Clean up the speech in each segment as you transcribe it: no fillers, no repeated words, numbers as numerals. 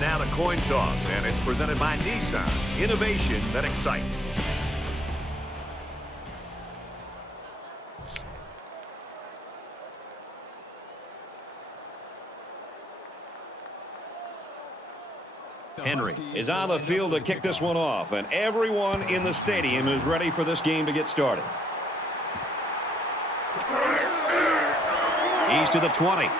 And now the coin toss, and it's presented by Nissan. Innovation that excites. Henry is on the field to kick this one off, and everyone in the stadium is ready for this game to get started. He's to the 20.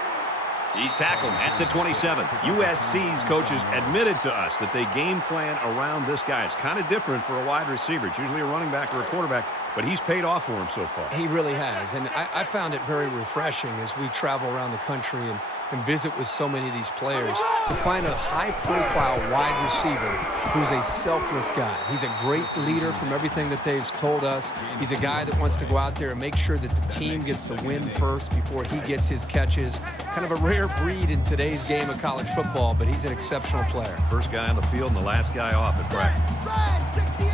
He's tackled at the 27. USC's coaches admitted to us that they game plan around this guy. It's kind of different for a wide receiver. It's usually a running back or a quarterback, but he's paid off for him so far. He really has, and I found it very refreshing as we travel around the country and visit with so many of these players to find a high-profile wide receiver who's a selfless guy. He's a great leader from everything that they've told us. He's a guy that wants to go out there and make sure that the team gets the win first before he gets his catches. Kind of a rare breed in today's game of college football, but he's an exceptional player. First guy on the field and the last guy off at practice.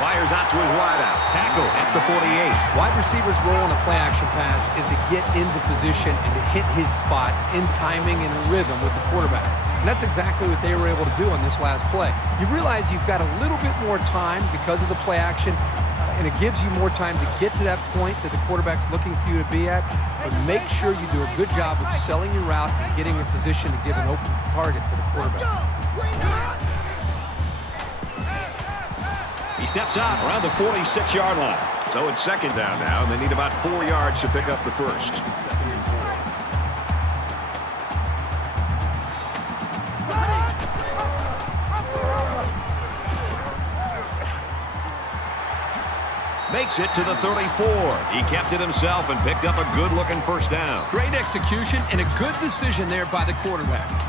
Fires out to his wideout. Tackle at the 48. Wide receiver's role in a play-action pass is to get into position and to hit his spot in timing and rhythm with the quarterback. And that's exactly what they were able to do on this last play. You realize you've got a little bit more time because of the play action, and it gives you more time to get to that point that the quarterback's looking for you to be at. But make sure you do a good job of selling your route and getting in position to give an open target for the quarterback. He steps out around the 46-yard line. So it's second down now, and they need about 4 yards to pick up the first. Makes it to the 34. He kept it himself and picked up a good-looking first down. Great execution and a good decision there by the quarterback.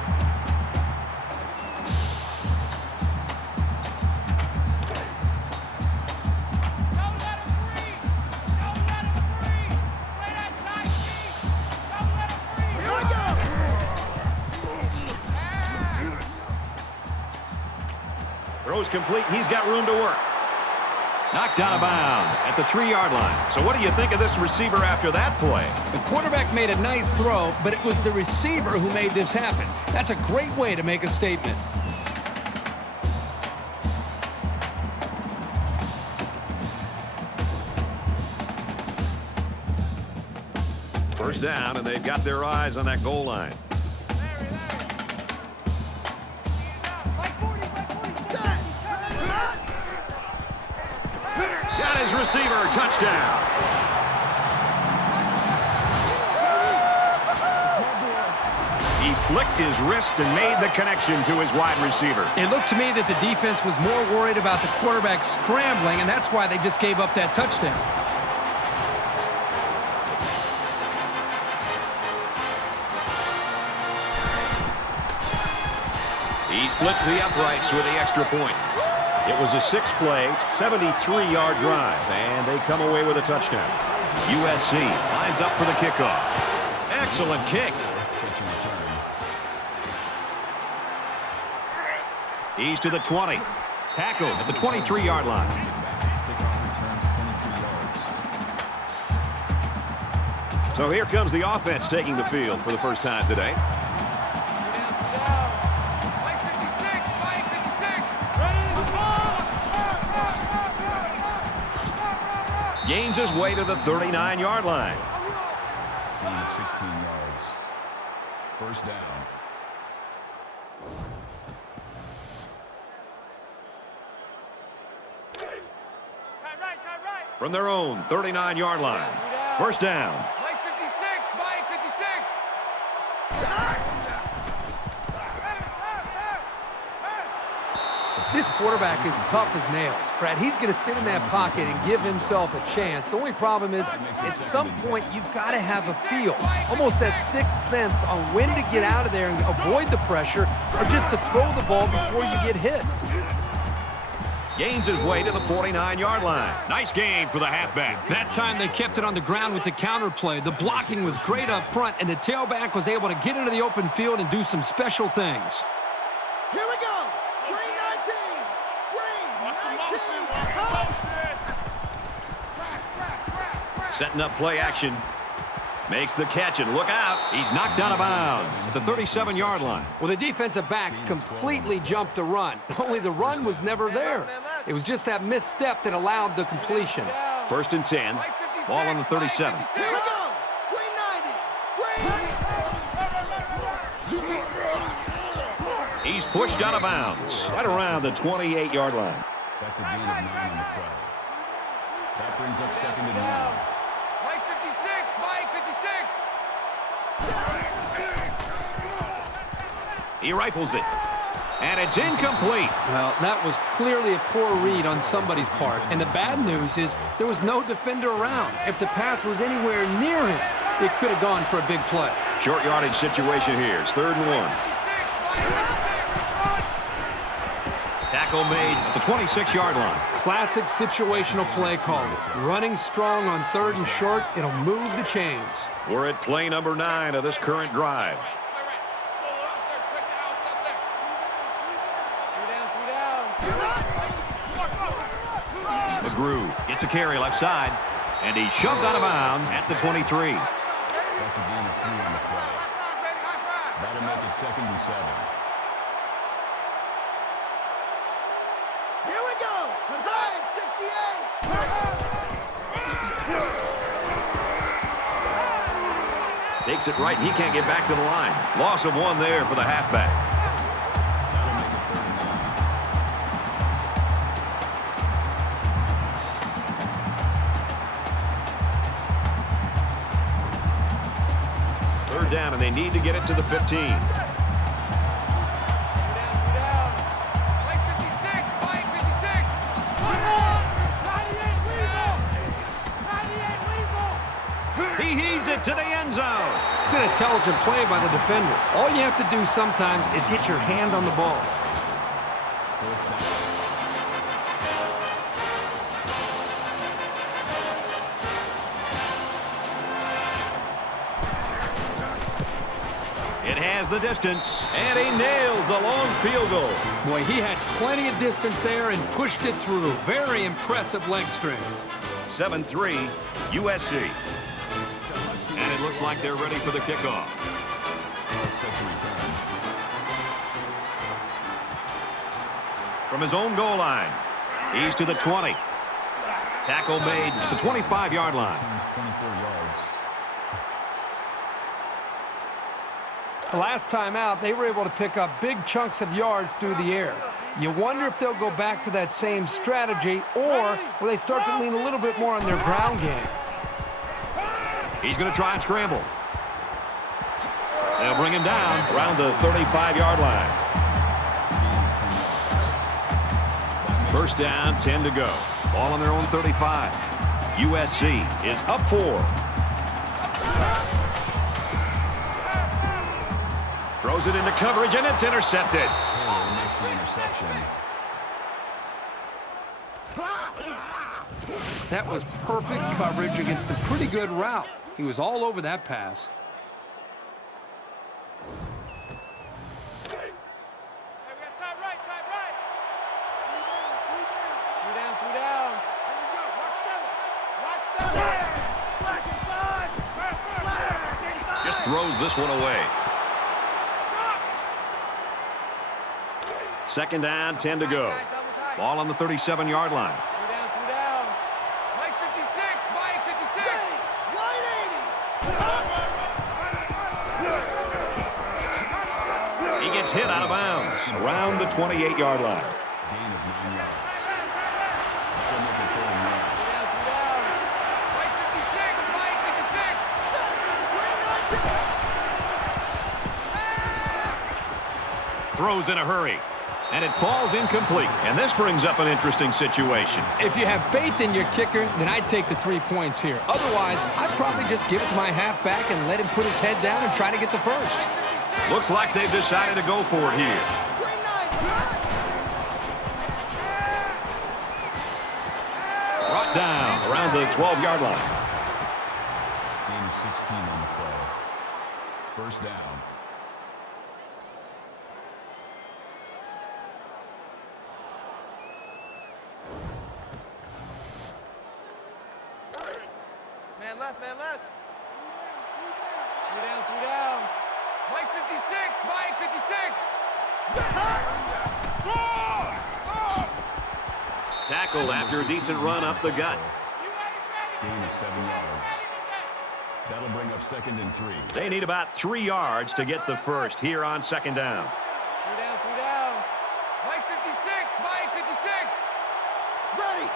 Throws complete. He's got room to work. Knocked out of bounds at the 3-yard line. So what do you think of this receiver after that play? The quarterback made a nice throw, but it was the receiver who made this happen. That's a great way to make a statement. First down, and they've got their eyes on that goal line. Got his receiver, touchdown. He flicked his wrist and made the connection to his wide receiver. It looked to me that the defense was more worried about the quarterback scrambling, and that's why they just gave up that touchdown. He splits the uprights with the extra point. It was a 6-play, 73-yard drive, and they come away with a touchdown. USC lines up for the kickoff. Excellent kick. He's to the 20. Tackle at the 23-yard line. So here comes the offense taking the field for the first time today. Gains his way to the 39-yard line. Gain of 16 yards. First down. From their own 39-yard line. First down. Mike 56, Mike 56. This quarterback is tough as nails, Brad. He's going to sit in that pocket and give himself a chance. The only problem is, at some point, you've got to have a feel, almost that sixth sense on when to get out of there and avoid the pressure, or just to throw the ball before you get hit. Gains his way to the 49-yard line. Nice game for the halfback. That time they kept it on the ground with the counter play. The blocking was great up front, and the tailback was able to get into the open field and do some special things. Here we go. Green 19. Green 19. Setting up play action. Makes the catch, and look out. He's knocked out of bounds at the 37-yard line. Well, the defensive backs completely jumped the run. Only the run was never there. It was just that misstep that allowed the completion. 1st and 10. Ball on the 37. Here we go. Green 90. He's pushed out of bounds right around the 28-yard line. That's a gain of 9 on the play. That brings up 2nd and 1. Mike 56, Mike 56. He rifles it, and it's incomplete. Well, that was clearly a poor read on somebody's part. And the bad news is there was no defender around. If the pass was anywhere near him, it could have gone for a big play. Short yardage situation here. It's 3rd and 1. Tackle made at the 26-yard line. Classic situational play call. Running strong on 3rd and short, it'll move the chains. We're at play number 9 of this current drive. McGrew gets a carry left side, and he's shoved out of bounds at the 23. That's a gain of 3 on the play. That'll make it 2nd and 7. Here we go. Behind 68. Takes it right, and he can't get back to the line. Loss of 1 there for the halfback. That'll make it 3rd and 9. Third down, and they need to get it to the 15. Mike 56, Mike 56. 98 Weasel. He heaves it to the end zone. It's an intelligent play by the defender. All you have to do sometimes is get your hand on the ball. 4th down. It has the distance, and he nails the long field goal. Boy, he had plenty of distance there and pushed it through. Very impressive leg strength. 7-3, USC. And it looks like they're ready for the kickoff. Set to return. From his own goal line, he's to the 20. Tackle made at the 25-yard line. 24 yards. The last time out, they were able to pick up big chunks of yards through the air. You wonder if they'll go back to that same strategy, or will they start to lean a little bit more on their ground game? He's going to try and scramble. They'll bring him down around the 35-yard line. First down, 10 to go. Ball on their own 35. USC is up 4. Throws it into coverage, and it's intercepted. Taylor makes the interception. That was perfect coverage against a pretty good route. He was all over that pass. Hey, we got time right, time right. 3 down, 3 down. Here we go. Watch 7. Watch 7. Just throws this one away. Second down, 10 to go. Ball on the 37-yard line. 3 down. Mike 56, Mike 56. Line 80. He gets hit out of bounds around the 28-yard line. Gain of 9 yards. That'll make it 3rd and 1. 3 down. Mike 56, Mike 56. Throws in a hurry, and it falls incomplete. And this brings up an interesting situation. If you have faith in your kicker, then I'd take the 3 points here. Otherwise, I'd probably just give it to my halfback and let him put his head down and try to get the first. Looks like they've decided to go for it here. Brought down around the 12-yard line. Gain of 16 on the play. First down. Man left, man left. Mike 56, Mike 56. Tackled after a decent run up the gut. Gain of 7 yards. That'll bring up 2nd and 3. They need about 3 yards to get the first here on 2nd down. 3 down. Mike 56, Mike 56. Ready.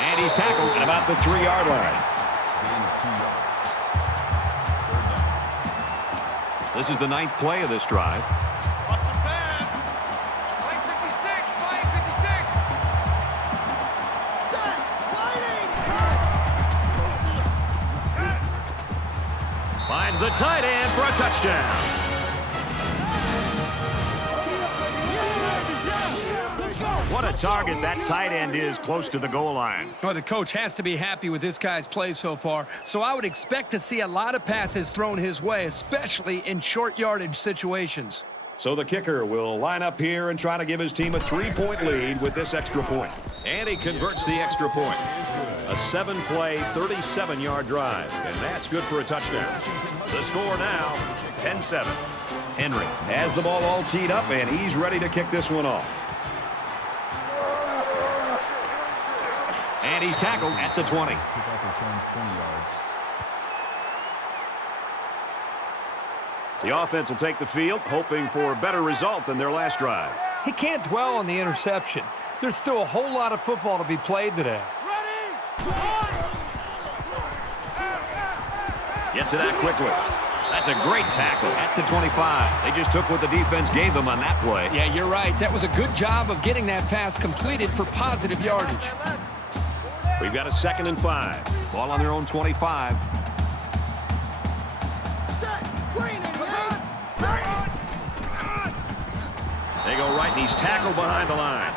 And he's tackled at about the 3-yard line. Gain of 2 yards. 3rd down. This is the 9th play of this drive. Watch the pass. Mike 56, Mike 56. Set. Lighting. Finds the tight end for a touchdown. What a target that tight end is close to the goal line. Well, the coach has to be happy with this guy's play so far, so I would expect to see a lot of passes thrown his way, especially in short yardage situations. So the kicker will line up here and try to give his team a 3-point lead with this extra point. And he converts the extra point. A 7-play, 37-yard drive, and that's good for a touchdown. The score now, 10-7. Henry has the ball all teed up, and he's ready to kick this one off. And he's tackled at the 20. Kickoff returns 20 yards. The offense will take the field, hoping for a better result than their last drive. He can't dwell on the interception. There's still a whole lot of football to be played today. Gets it out quickly. That's a great tackle at the 25. They just took what the defense gave them on that play. Yeah, you're right. That was a good job of getting that pass completed for positive yardage. We've got a 2nd and 5. Ball on their own 25. They go right, and he's tackled behind the line.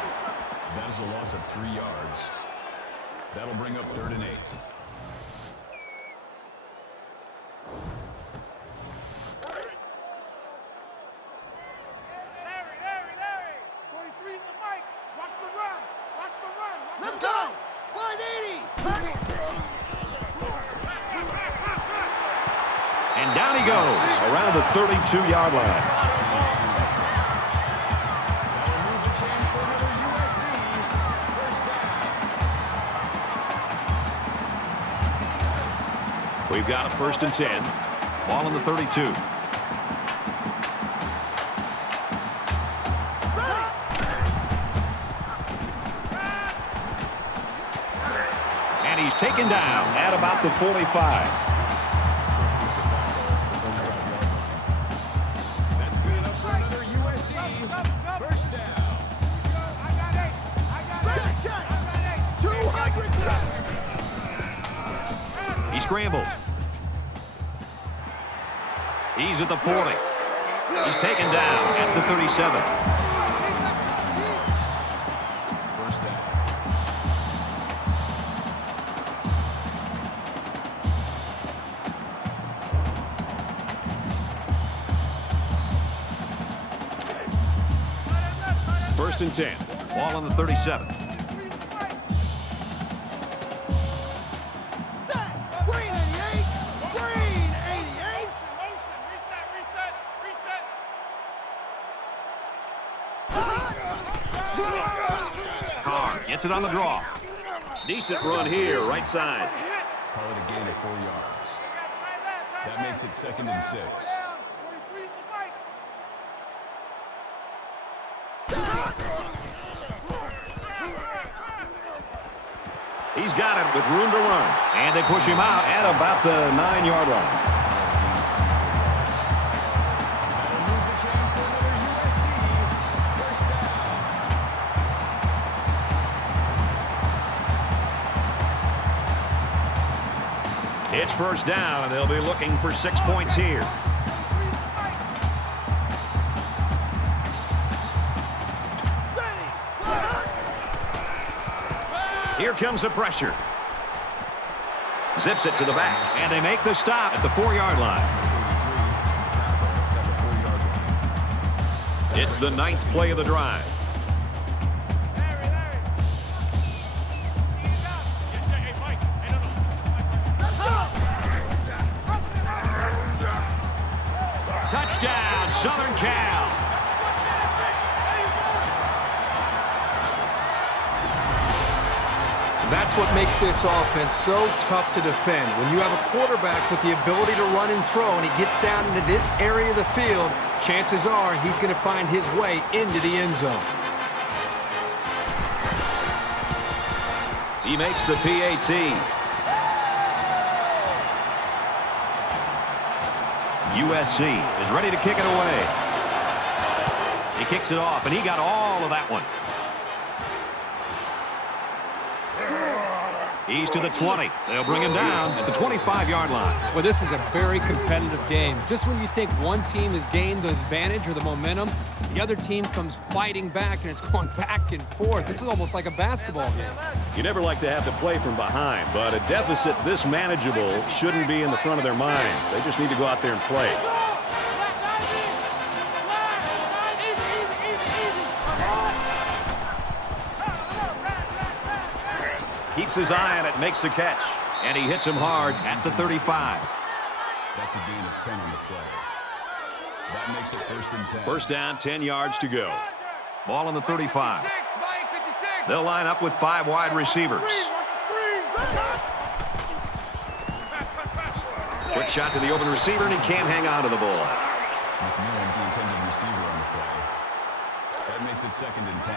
That is a loss of 3 yards. That'll bring up 3rd and 8. Larry. 43's the mic. Watch the run. Let's go. 180. And down he goes around the 32-yard line. That'll move the chains for another USC. First down. We've got a 1st and 10. Ball on the 32. And he's taken down at about the 45. That's good enough for another USC. First down. I got 8. Check. I got 8. 200. He scrambled. He's at the 40. He's taken down at the 37. First down. First and 10. Ball on the 37. Green 88. Green 88. Reset. Carr gets it on the draw. Decent run here, right side. Call it a gain of 4 yards. That makes it 2nd and 6. 43's the mic. He's got it with room to run. And they push him out at about the 9-yard line. That'll move the chains for another USC. First down. It's first down, and they'll be looking for 6 points here. Here comes the pressure. Zips it to the back, and they make the stop at the 4-yard line. It's the 9th play of the drive. Touchdown, Southern Cal. That's what makes this offense so tough to defend. When you have a quarterback with the ability to run and throw, and he gets down into this area of the field, chances are he's going to find his way into the end zone. He makes the PAT. USC is ready to kick it away. He kicks it off, and he got all of that one. He's to the 20. They'll bring him down at the 25-yard line. Well, this is a very competitive game. Just when you think one team has gained the advantage or the momentum, the other team comes fighting back, and it's going back and forth. This is almost like a basketball game. You never like to have to play from behind, but a deficit this manageable shouldn't be in the front of their minds. They just need to go out there and play. Keeps his eye on it, makes the catch, and he hits him hard at the 35. That's a gain of 10 on the play. That makes it 1st and 10. First down, 10 yards to go. Ball on the 35. They'll line up with 5 wide receivers. Quick shot to the open receiver, and he can't hang on to the ball. McMillan, the intended receiver on the play. That makes it 2nd and 10.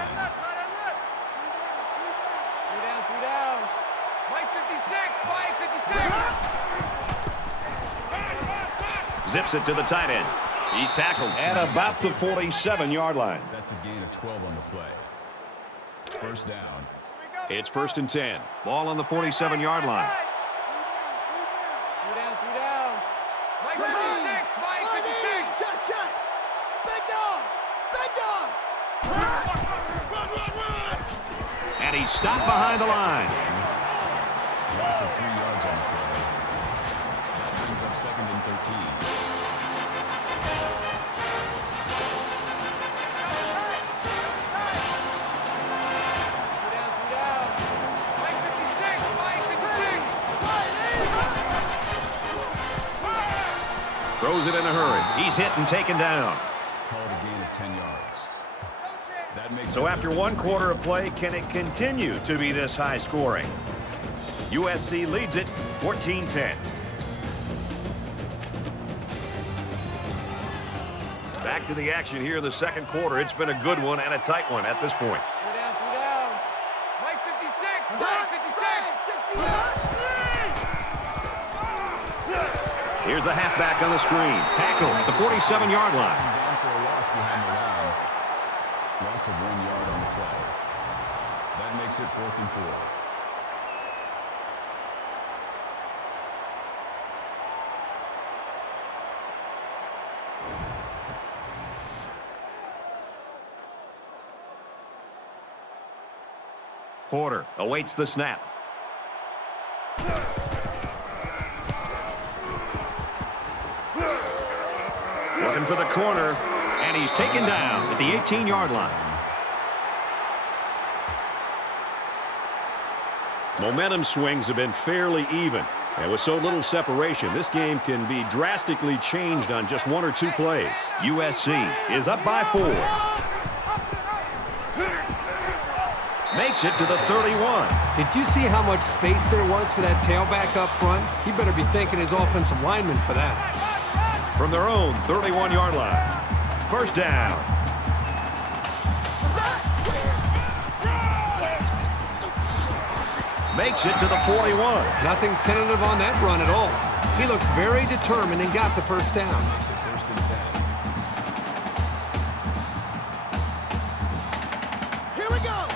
Zips it to the tight end. He's tackled at about the 47-yard line. That's a gain of 12 on the play. First down. It's 1st and 10. Ball on the 47-yard line. Mike 56, Mike 56. Check. Big dog. And he's stopped behind the line. Loss of 3 yards on the play. That brings up 2nd and 13. Throws it in a hurry. He's hit and taken down. Called a gain of 10 yards. That makes So after 1 quarter of play, can it continue to be this high scoring? USC leads it 14-10. Back to the action here in the 2nd quarter. It's been a good one and a tight one at this point. Mike 56, Mike 56. Here's the halfback on the screen. Tackle at the 47-yard line. down for a loss behind the line. Loss of 1 yard on the play. That makes it 4th and 4. Porter awaits the snap. Looking for the corner. And he's taken down at the 18-yard line. Momentum swings have been fairly even. And with so little separation, this game can be drastically changed on just 1 or 2 plays. USC Is up by 4. makes it to the 31. Did you see how much space there was for that tailback up front? He better be thanking his offensive lineman for that. From their own 31-yard line. First down. Makes it to the 41. Nothing tentative on that run at all. He looked very determined and got the first down. Makes it 1st and 10. Here we go.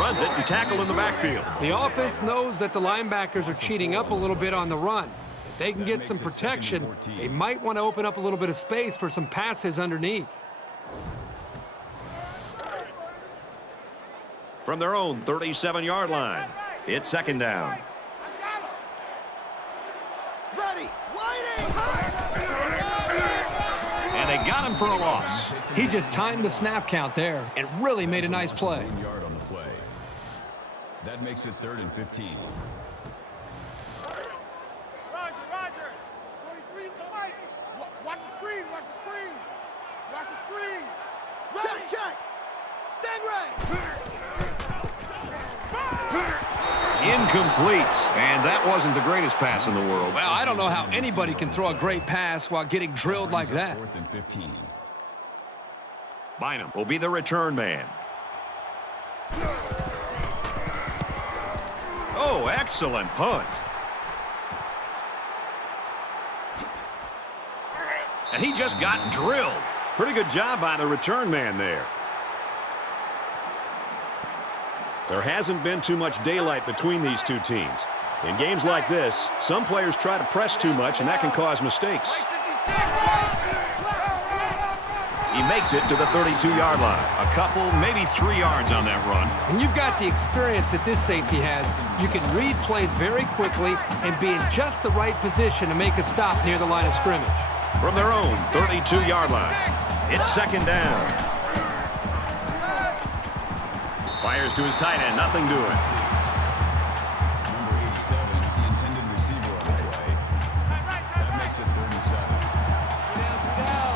Runs it and tackled in the backfield. The offense knows that the linebackers are cheating up a little bit on the run. If they can get some protection, they might want to open up a little bit of space for some passes underneath. From their own 37-yard line. It's second down. Ready. Waiting. And they got him for a loss. He just timed the snap count there and really made a nice play. 1 yard on the play. That makes it 3rd and 15. Incomplete. And that wasn't the greatest pass in the world. Well, I don't know how anybody can throw a great pass while getting drilled like that. 4th and 15. Bynum will be the return man. Oh, excellent punt. And he just got drilled. Pretty good job by the return man there. There hasn't been too much daylight between these two teams. In games like this, some players try to press too much, and that can cause mistakes. He makes it to the 32-yard line. A couple, maybe 3 yards on that run. And you've got the experience that this safety has. You can read plays very quickly and be in just the right position to make a stop near the line of scrimmage. From their own 32-yard line, it's 2nd down. Fires to his tight end, nothing doing. Number 87, the intended receiver on the play. That makes it 37. Down.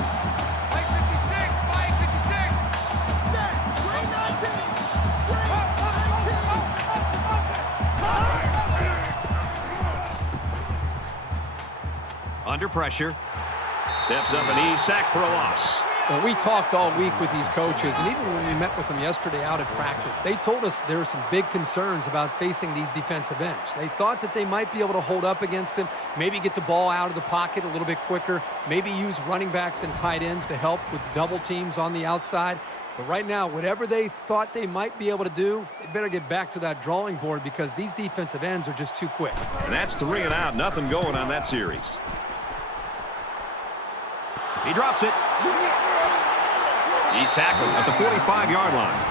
Mike 56, Mike 56. Set. Green 19. Under pressure. Steps up and he's sacked for a loss. Well, we talked all week with these coaches, and even when we met with them yesterday out at practice, they told us there were some big concerns about facing these defensive ends. They thought that they might be able to hold up against him, maybe get the ball out of the pocket a little bit quicker, maybe use running backs and tight ends to help with double teams on the outside. But right now, whatever they thought they might be able to do, they better get back to that drawing board because these defensive ends are just too quick. And that's 3 and out. Nothing going on that series. He drops it. He's tackled at the 45-yard line.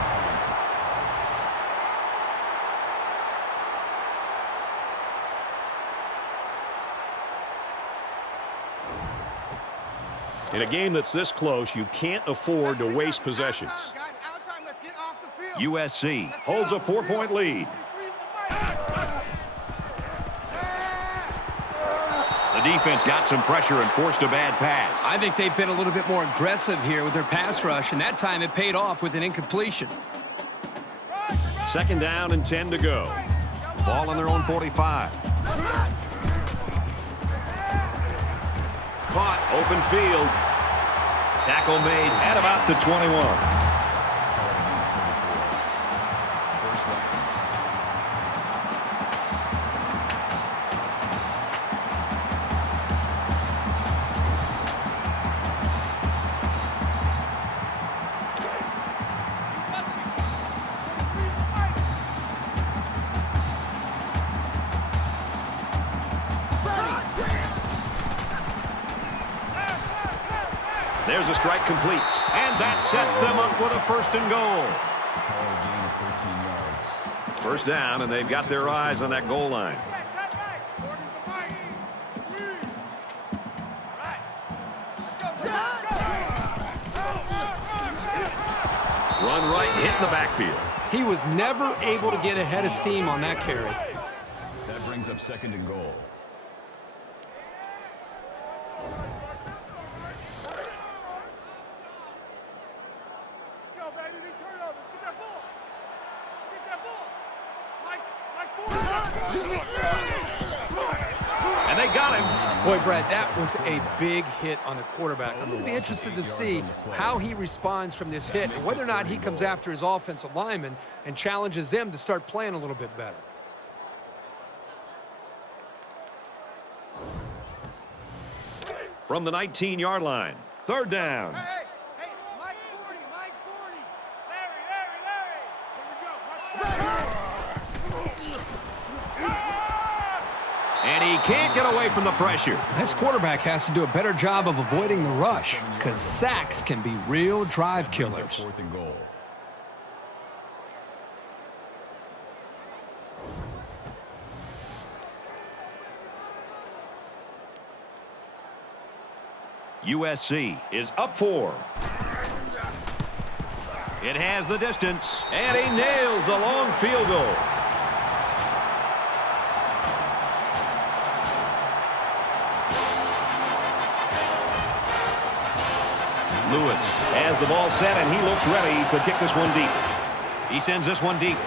In a game that's this close, you can't afford to waste possessions. USC holds a 4-point lead. The defense got some pressure and forced a bad pass. I think they've been a little bit more aggressive here with their pass rush, and that time it paid off with an incompletion. 2nd down and 10 to go. Ball on their own 45. Caught, open field. Tackle made at about the 21. There's a strike complete, and that sets them up with a 1st and goal. Gain of 13 yards. 1st down, and they've got their eyes on that goal line. Run right, hit in the backfield. He was never able to get ahead of steam on that carry. That brings up 2nd and goal. And they got him. Boy, Brad, that was a big hit on the quarterback. I'm going to be interested to see how he responds from this hit and whether or not he comes after his offensive lineman and challenges them to start playing a little bit better. From the 19-yard line, 3rd down. Hey, Mike 40, Mike 40. Larry. Here we go. And he can't get away from the pressure. This quarterback has to do a better job of avoiding the rush because sacks can be real drive killers. 4th and goal. USC is up 4. It has the distance, and he nails the long field goal. Lewis has the ball set, and he looks ready to kick this one deep. He sends this one deep.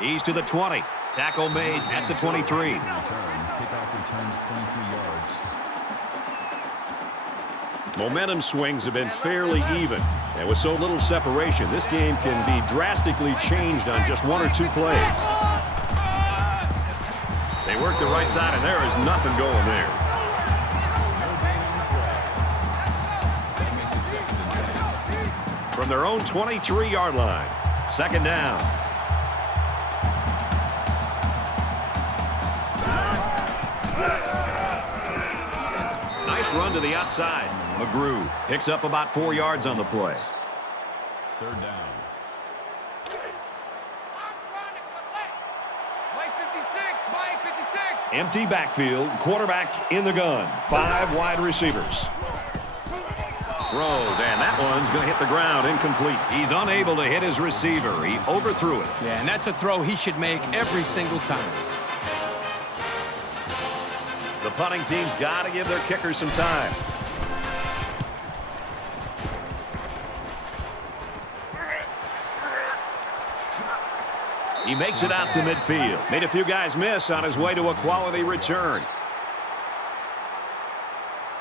He's to the 20. Tackle made at the 23. Kickoff returns 23 yards. Momentum swings have been fairly even. And with so little separation, this game can be drastically changed on just one or two plays. They work the right side, and there is nothing going there. That makes it 2nd and 10. From their own 23-yard line. Second down. Nice run to the outside. McGrew picks up about 4 yards on the play. 3rd down. Empty backfield, quarterback in the gun. 5 wide receivers. Throws, and that one's going to hit the ground incomplete. He's unable to hit his receiver. He overthrew it. Yeah, and that's a throw he should make every single time. The punting team's got to give their kickers some time. He makes it out to midfield. Made a few guys miss on his way to a quality return.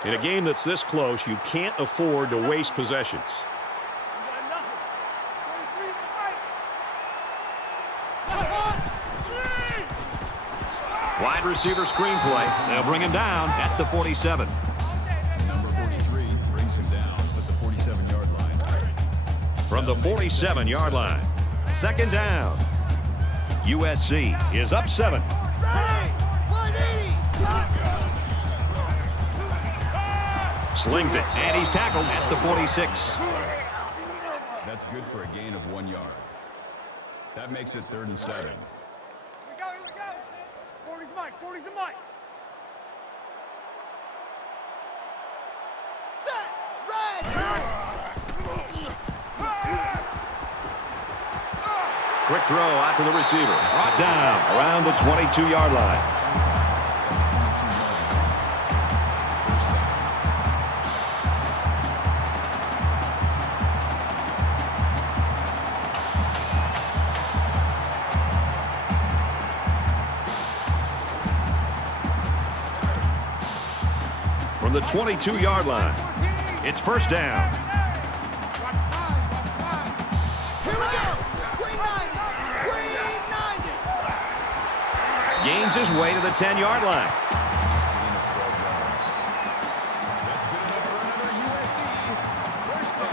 In a game that's this close, you can't afford to waste possessions. Wide receiver screen play. They'll bring him down at the 47. Number 43 brings him down at the 47-yard line. From the 47-yard line. Second down. USC is up 7. Slings it, and he's tackled at the 46. That's good for a gain of 1 yard. That makes it 3rd and 7. Here we go. 40's the mic. 40's the mic. Set. Red. Quick throw out to the receiver. Brought down around the 22-yard line. From the 22-yard line, it's first down. Gains his way to the 10-yard line. Gain of 12 yards. That's good enough for another USC. First down.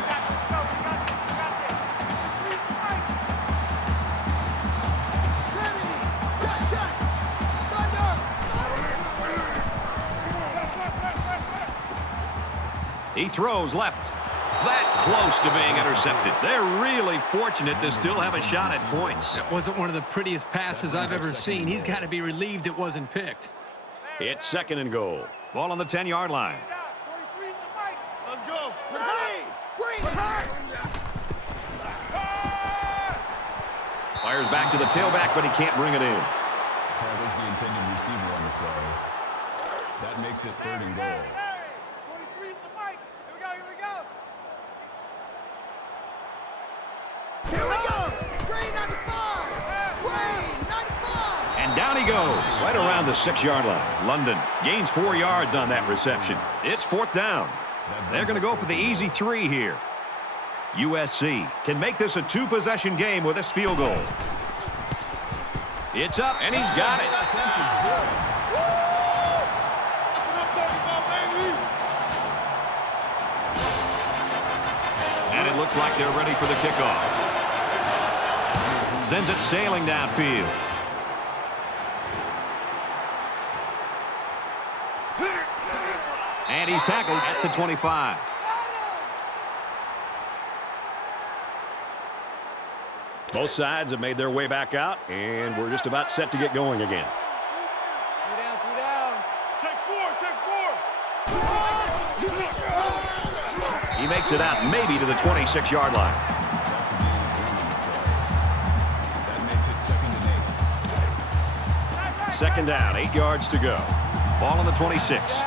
He throws left. That close to being intercepted. They're really fortunate to still have a shot at points. That wasn't one of the prettiest passes I've ever seen. He's got to be relieved it wasn't picked. It's second and goal. Ball on the 10-yard line. 43's the mic. Let's go. Fires back to the tailback, but he can't bring it in. That was the intended receiver on the play. That makes it 3rd and goal. 43's the mic. Here we go. Green 95. And down he goes, right around the 6-yard line. London gains 4 yards on that reception. It's 4th down. They're going to go for the easy 3 here. USC can make this a 2-possession game with this field goal. It's up, and he's got it. That's what I'm talking about, baby. And it looks like they're ready for the kickoff. Sends it sailing downfield. And he's tackled at the 25. Both sides have made their way back out, and we're just about set to get going again. 3 down. Take 4. He makes it out maybe to the 26-yard line. That's a gain of 1 on the play. That makes it 2nd and 8. Second down, 8 yards to go. Ball on the 26.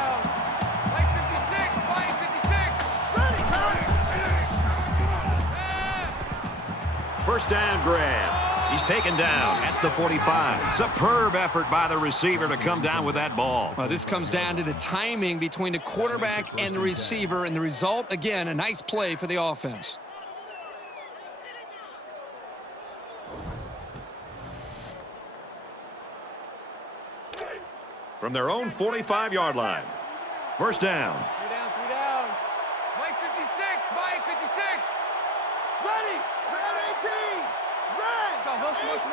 First down grab. He's taken down at the 45. Superb effort by the receiver to come down with that ball. This comes down to the timing between the quarterback and the receiver, and the result, again, a nice play for the offense. From their own 45-yard line. First down. 3 down, 3 down. Mike 56, Mike 56. Ready, red 18. Red, let's go, motion, motion.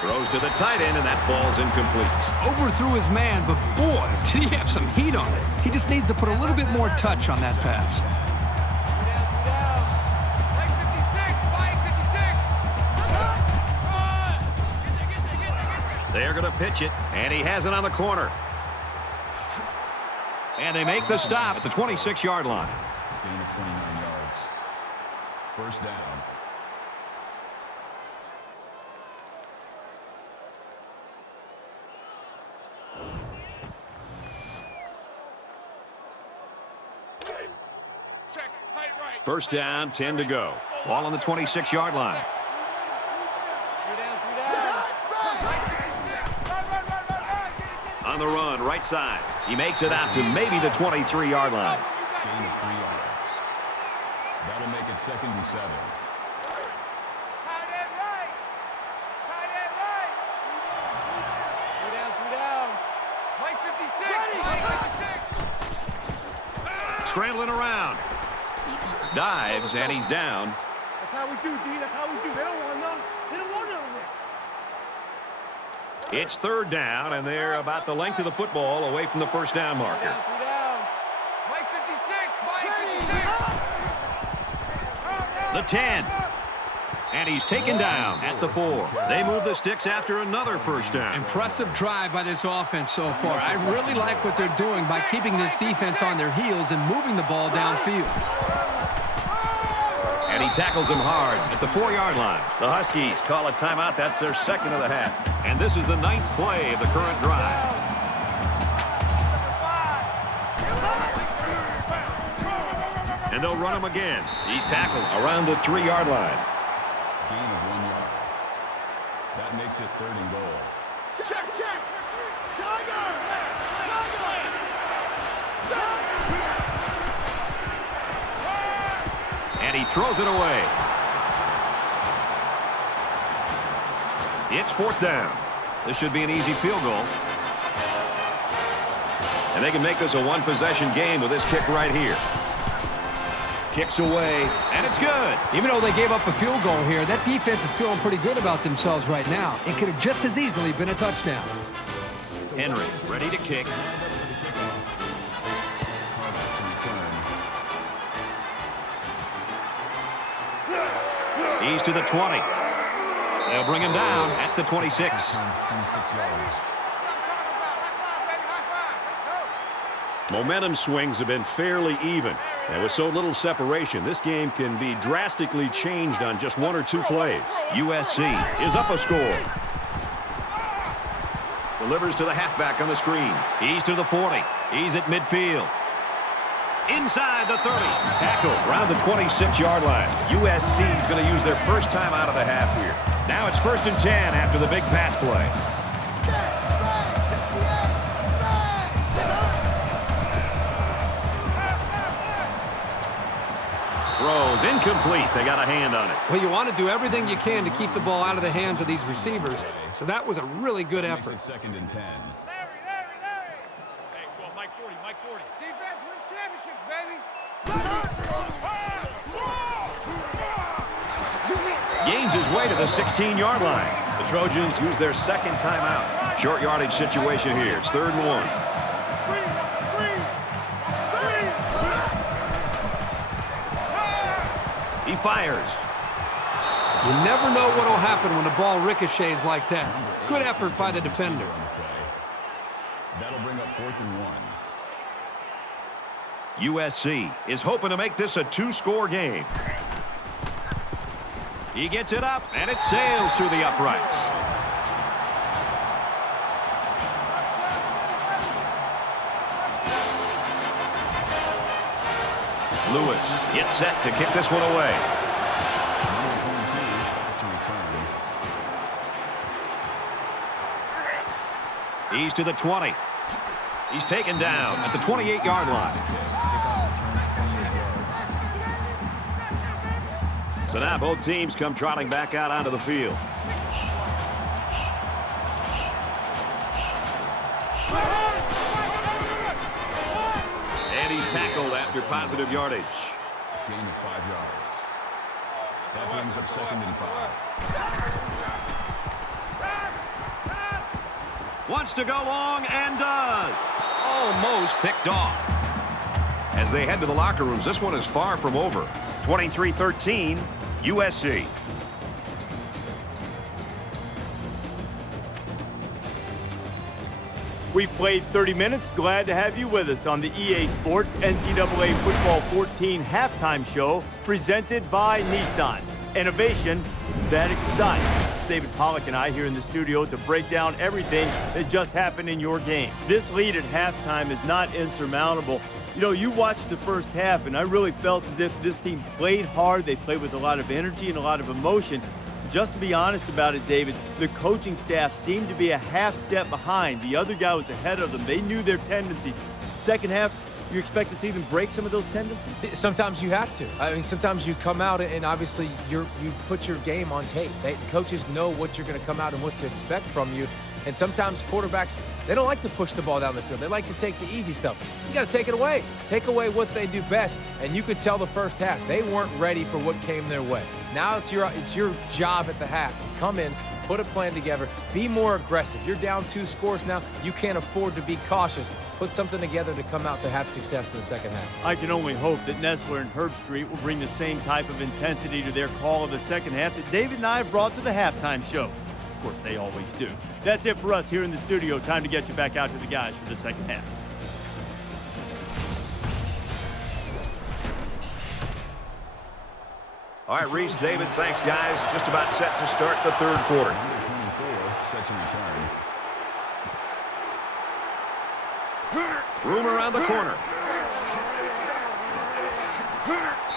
Throws to the tight end, and that ball's incomplete. Overthrew his man, but boy, did he have some heat on it. He just needs to put a little bit more touch on that pass. 3 down. Mike 56, Mike 56. They're going to pitch it, and he has it on the corner. And they make the stop at the 26-yard line. Gain of 29 yards. First down. Check, tight right. First down, 10 to go. Ball on the 26-yard line. 3 down, 3 down. On the run, right side. He makes it out to maybe the 23-yard line. Gain of 3 yards. That'll make it 2nd and 7. Tight end right. Tight end right. 3 down. Mike 56, Mike 56. Scrambling around. Dives, and he's down. That's how we do, D. That's how we do. They don't want none. They don't want none of this. It's third down, and they're about the length of the football away from the first down marker. 3 down. Mike 56, Mike 56. The 10. And he's taken down at the 4. They move the sticks after another first down. Impressive drive by this offense so far. I really like what they're doing by keeping this defense on their heels and moving the ball downfield. And he tackles him hard at the 4-yard line. The Huskies call a timeout. That's their second of the half. And this is the 9th play of the current drive. And they'll run him again. He's tackled around the 3-yard line. Gain of 1 yard. That makes it 3rd and goal. Check, check. Tiger. And he throws it away. It's 4th down. This should be an easy field goal. And they can make this a one-possession game with this kick right here. Kicks away, and it's good. Even though they gave up a field goal here, that defense is feeling pretty good about themselves right now. It could have just as easily been a touchdown. Henry ready to kick. He's to the 20. They'll bring him down at the 26. 26 yards. Momentum swings have been fairly even. And with so little separation, this game can be drastically changed on just 1 or 2 plays. USC is up a score. Delivers to the halfback on the screen. He's to the 40. He's at midfield. Inside the 30. Tackle around the 26-yard line. USC is going to use their first time out of the half here. Now it's 1st and 10 after the big pass play. Throws incomplete. They got a hand on it. Well, you want to do everything you can to keep the ball out of the hands of these receivers. So that was a really good effort. Makes it 2nd and 10. Larry. Hey, go, Mike 40, Mike 40. Defense wins championships, baby. Gains his way to the 16-yard line. The Trojans use their second timeout. Short yardage situation here. It's 3rd and 1. He fires. You never know what will happen when the ball ricochets like that. Good effort by the defender. That'll bring up 4th and 1. USC is hoping to make this a 2-score game. He gets it up, and it sails through the uprights. Lewis gets set to kick this one away. He's to the 20. He's taken down at the 28-yard line. So now both teams come trotting back out onto the field. And he's tackled after positive yardage. Gain of 5 yards. That brings up 2nd and 5. Wants to go long and does. Almost picked off. As they head to the locker rooms, this one is far from over. 23-13, USC. We've played 30 minutes. Glad to have you with us on the EA Sports NCAA Football 14 halftime show presented by Nissan. Innovation that excites. David Pollack and I here in the studio to break down everything that just happened in your game. This lead at halftime is not insurmountable. You know, you watched the first half, and I really felt as if this team played hard. They played with a lot of energy and a lot of emotion. Just to be honest about it, David, the coaching staff seemed to be a half step behind. The other guy was ahead of them. They knew their tendencies. Second half, you expect to see them break some of those tendencies? Sometimes you have to. I mean, sometimes you come out and obviously you put your game on tape. Coaches know what you're going to come out and what to expect from you. And sometimes quarterbacks, they don't like to push the ball down the field. They like to take the easy stuff. You got to take it away. Take away what they do best. And you could tell the first half, they weren't ready for what came their way. Now it's your job at the half to come in, put a plan together, be more aggressive. You're down 2 scores now. You can't afford to be cautious. Put something together to come out to have success in the second half. I can only hope that Nessler and Herb Street will bring the same type of intensity to their call of the second half that David and I have brought to the halftime show. Of course, they always do. That's it for us here in the studio. Time to get you back out to the guys for the second half. All right, Reese, David, thanks, guys. Just about set to start the third quarter. Number 24 sets a return. Room around the corner.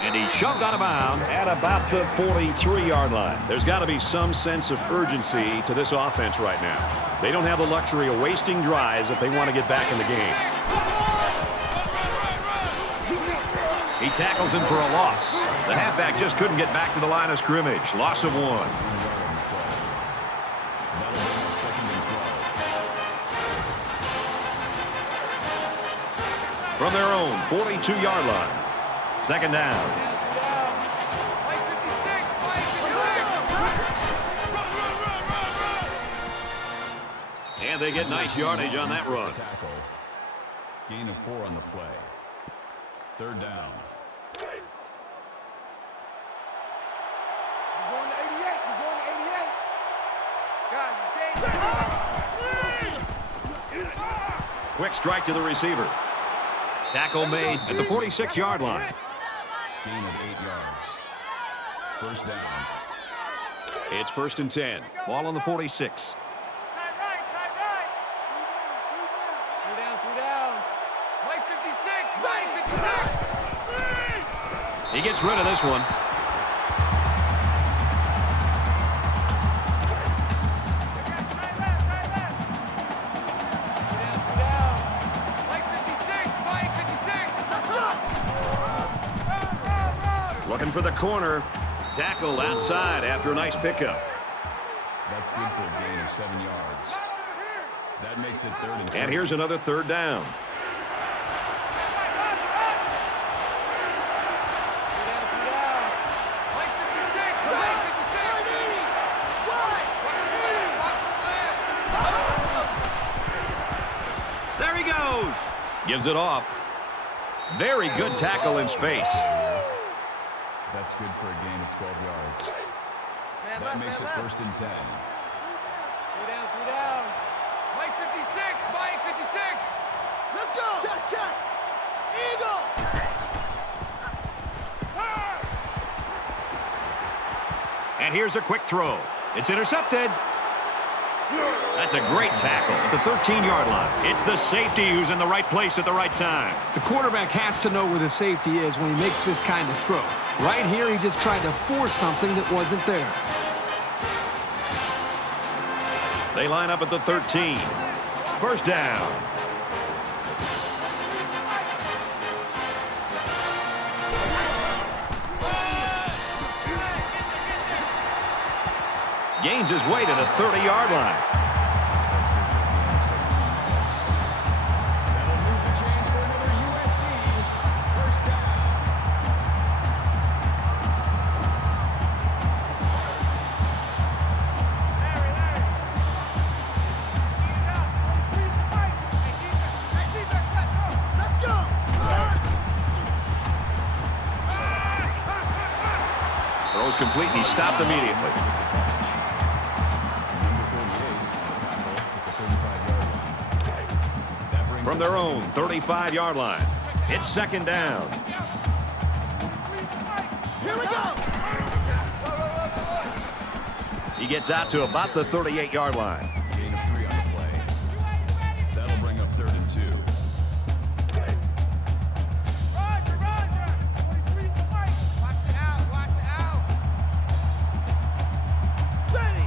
And he's shoved out of bounds at about the 43-yard line. There's got to be some sense of urgency to this offense right now. They don't have the luxury of wasting drives if they want to get back in the game. He tackles him for a loss. The halfback just couldn't get back to the line of scrimmage. Loss of 1. From their own 42-yard line. Second down. And they get nice yardage on that run. Tackle. Gain of 4 on the play. Third down. You're going to 88. You're going to 88. Guys, it's game. Quick strike to the receiver. Tackle made at the 46-yard line. Gain of 8 yards. First down. It's 1st and 10. Ball on the 46. Tight right. Three down. Mike 56. Mike 56. He gets rid of this one. Looking for the corner. Tackle outside after a nice pickup. That's good for a gain of 7 yards. That makes it 3rd and 10. And here's another third down. There he goes. Gives it off. Very good tackle in space. That's good for a gain of 12 yards. That makes it 1st and 10. Three down. Mike 56. Mike 56. Let's go. Check. Eagle. And here's a quick throw. It's intercepted. That's a great tackle at the 13-yard line. It's the safety who's in the right place at the right time. The quarterback has to know where the safety is when he makes this kind of throw. Right here, he just tried to force something that wasn't there. They line up at the 13. First down. Gains his way to the 30-yard line. That'll move the chains for another USC. First down. Let's go! Throws complete, and he stopped immediately. From their own 35-yard line. It's second down. Here we go! He gets out to about the 38-yard line. Gain of 3 on the play. That'll bring up 3rd and 2. Roger, Roger! 43's the mic. Watch it out, watch it out. Ready!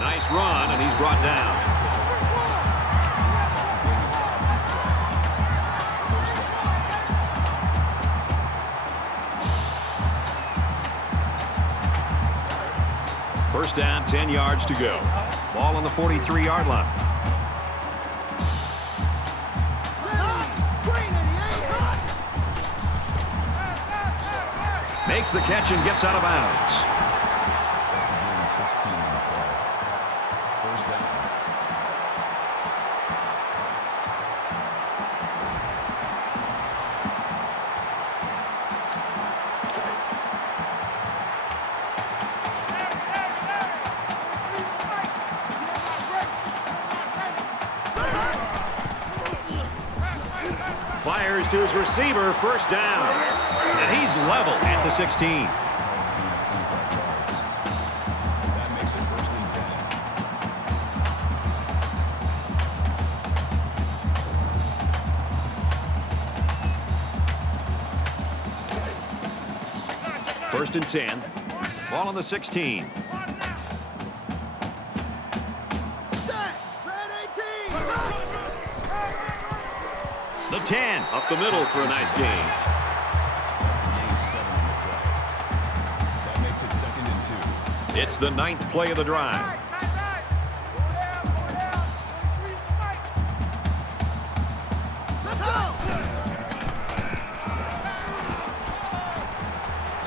Nice run, and he's brought down. First down, 10 yards to go. Ball on the 43-yard line. Makes the catch and gets out of bounds. That's a gain of 16 on the play. First down. Fires to his receiver, first down. And he's level at the 16. That makes it 1st and 10. First and 10. Ball on the 16. The 10 up the middle for a nice gain. That's a gain of 7 on the play. That makes it 2nd and 2. It's the 9th play of the drive.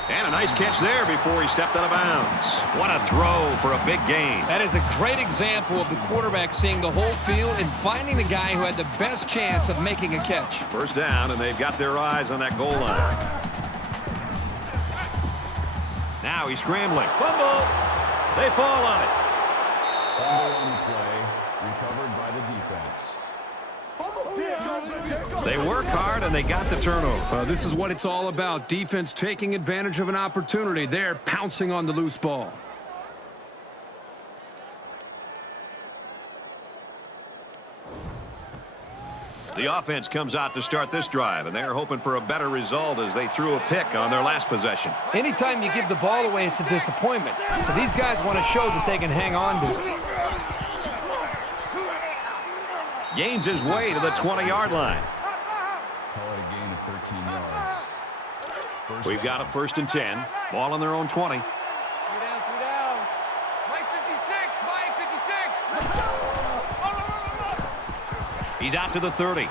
And a nice catch there before he stepped out of bounds. What a throw for a big gain. That is a great example of the quarterback seeing the whole field and finding the guy who had the best chance of making a catch. First down, and they've got their eyes on that goal line. Now he's scrambling. Fumble! They fall on it. Fumble on the play, recovered by the defense. They work hard, and they got the turnover. This is what it's all about. Defense taking advantage of an opportunity. They're pouncing on the loose ball. The offense comes out to start this drive, and they're hoping for a better result as they threw a pick on their last possession. Anytime you give the ball away, it's a disappointment. So these guys want to show that they can hang on to it. Gains his way to the 20-yard line. Call it a gain of 13 yards. We've got a first and 10. Ball on their own 20. 3 down. Mike 56, Mike 56. He's out to the 30.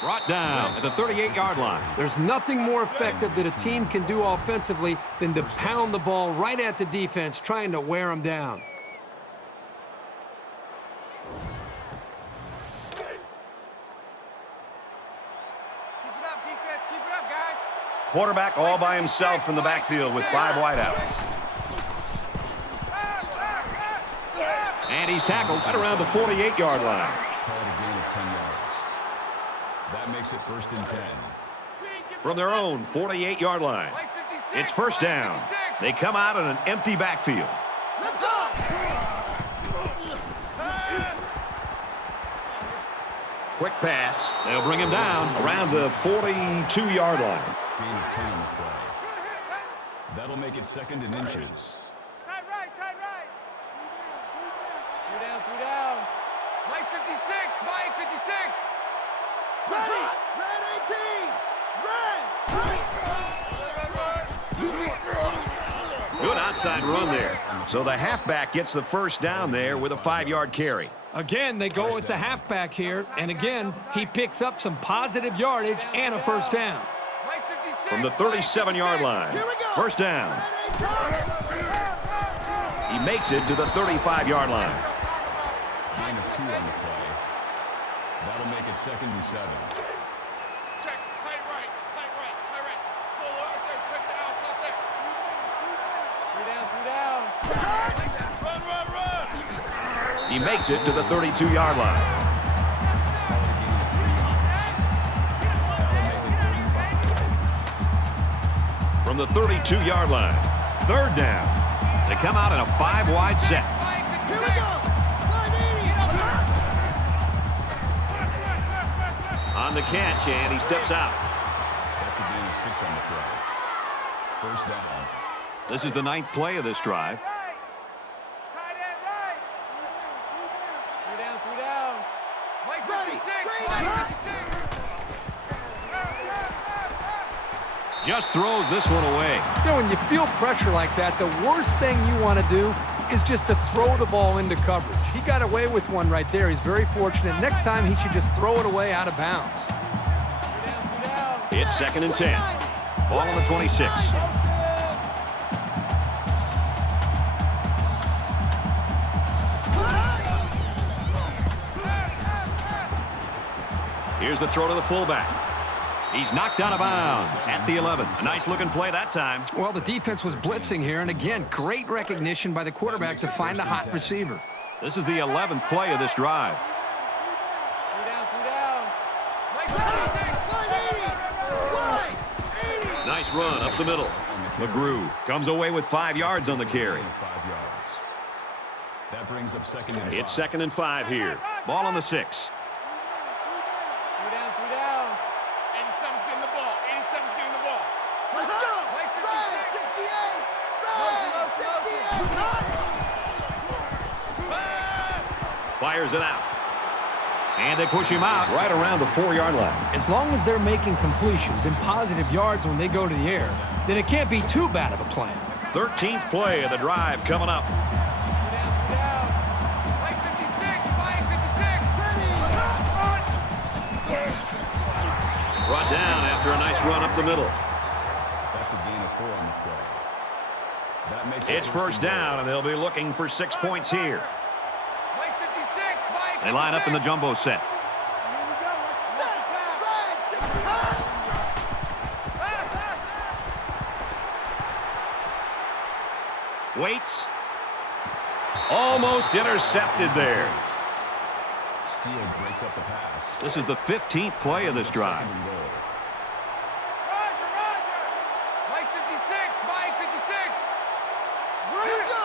Brought down at the 38-yard line. There's nothing more effective that a team can do offensively than to pound the ball right at the defense, trying to wear them down. Quarterback all by himself in the backfield with 5 wideouts. And he's tackled right around the 48-yard line. Call it a gain of 10 yards. That makes it 1st and 10. From their own 48-yard line. It's first down. They come out in an empty backfield. Let's go! Quick pass. They'll bring him down around the 42-yard line. Gain of 10 on the play. That'll make it 2nd and inches. Tight right, tight right. 3 down. Mike 56, Mike 56. Ready! Red 18! Red! Good outside run there. So the halfback gets the first down there with a 5-yard carry. Again, they go with the halfback here, and again, he picks up some positive yardage and a first down. Mike 56, From the 37-yard line. First down. He makes it to the 35-yard line. Gain of 2 on the play. That'll make it 2nd and 7. Check, tight right, tight right, tight right. Full out there, check the outs out there. 3 down, 3 down. Run, run, run. He makes it to the 32-yard line. From the 32-yard line, 3rd down. They come out in a 5-wide set. Here we go. 180. On the catch, and he steps out. That's a gain of 6 on the play. First down. This is the 9th play of this drive. Tight end right. 3 down. Mike 56, Mike 56. Just throws this one away. You know, when you feel pressure like that, the worst thing you want to do is just to throw the ball into coverage. He got away with one right there. He's very fortunate. Next time, he should just throw it away out of bounds. 3 down. It's 2nd and 10. Ball on the 26. Here's the throw to the fullback. He's knocked out of bounds at the 11. A nice-looking play that time. Well, the defense was blitzing here, and again, great recognition by the quarterback to find the hot receiver. This is the 11th play of this drive. 3 down. Mike 56, 180. Nice run up the middle. McGrew comes away with 5 yards on the carry. 5 yards. That brings up 2nd and 5. It's 2nd and 5 here. Ball on the 6. 3 down. 87's getting the ball. 87's getting the ball. Let's go. Mike 56. 68. Fires it out. And they push him out right around the 4-yard line. As long as they're making completions and positive yards when they go to the air, then it can't be too bad of a plan. 13th play of the drive coming up. 3 down. Mike 56, Mike 56. Brought down after a nice run up the middle. That's a gain of 4 on the play. That makes It's first down, and they'll be looking for 6 points here. Mike 56, Mike. They line up in the jumbo set. Waits. Almost intercepted there. Steele breaks up the pass. This is the 15th play of this drive. Second and goal. Roger. Mike 56, Mike 56. Let's go.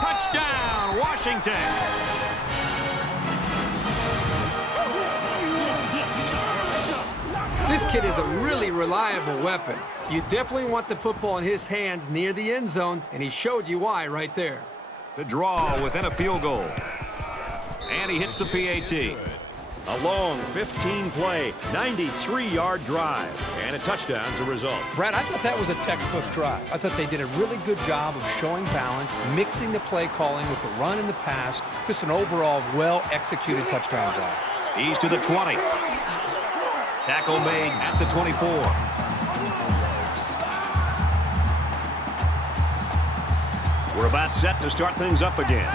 Touchdown, Washington. This kid is a really reliable weapon. You definitely want the football in his hands near the end zone, and he showed you why right there. To draw within a field goal. And he hits the PAT. A long 15-play, 93-yard drive. And a touchdown as a result. Brad, I thought that was a textbook drive. I thought they did a really good job of showing balance, mixing the play calling with the run and the pass. Just an overall well-executed touchdown drive. He's to the 20. Tackle made at the 24. We're about set to start things up again.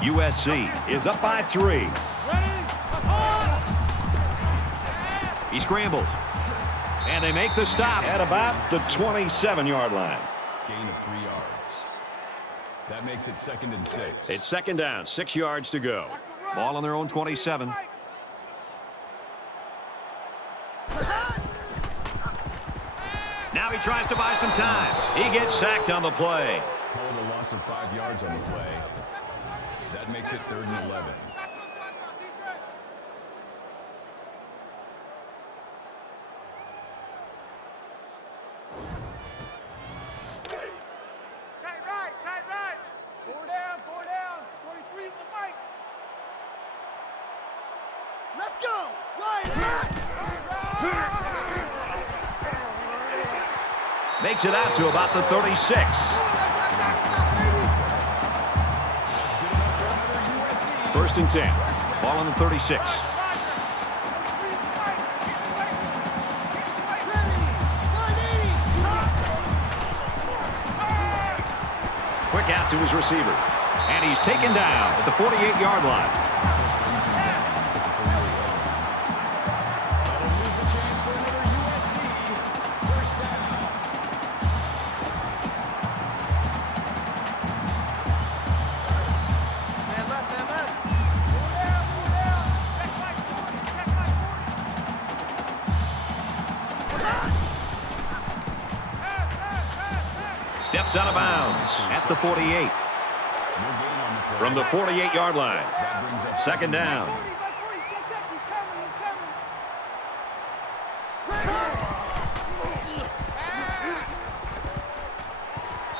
USC is up by 3. He scrambles. And they make the stop at about the 27-yard line. Gain of 3 yards. That makes it 2nd and 6. It's 2nd down, 6 yards to go. Ball on their own 27. Now he tries to buy some time. He gets sacked on the play. Called a loss of 5 yards on the play. That makes it 3rd and 11. Let's go! Right! Makes it out to about the 36. First and 10. Ball on the 36. Quick out to his receiver. And he's taken down at the 48-yard line. Steps out of bounds at the 48. From the 48-yard line. Second down.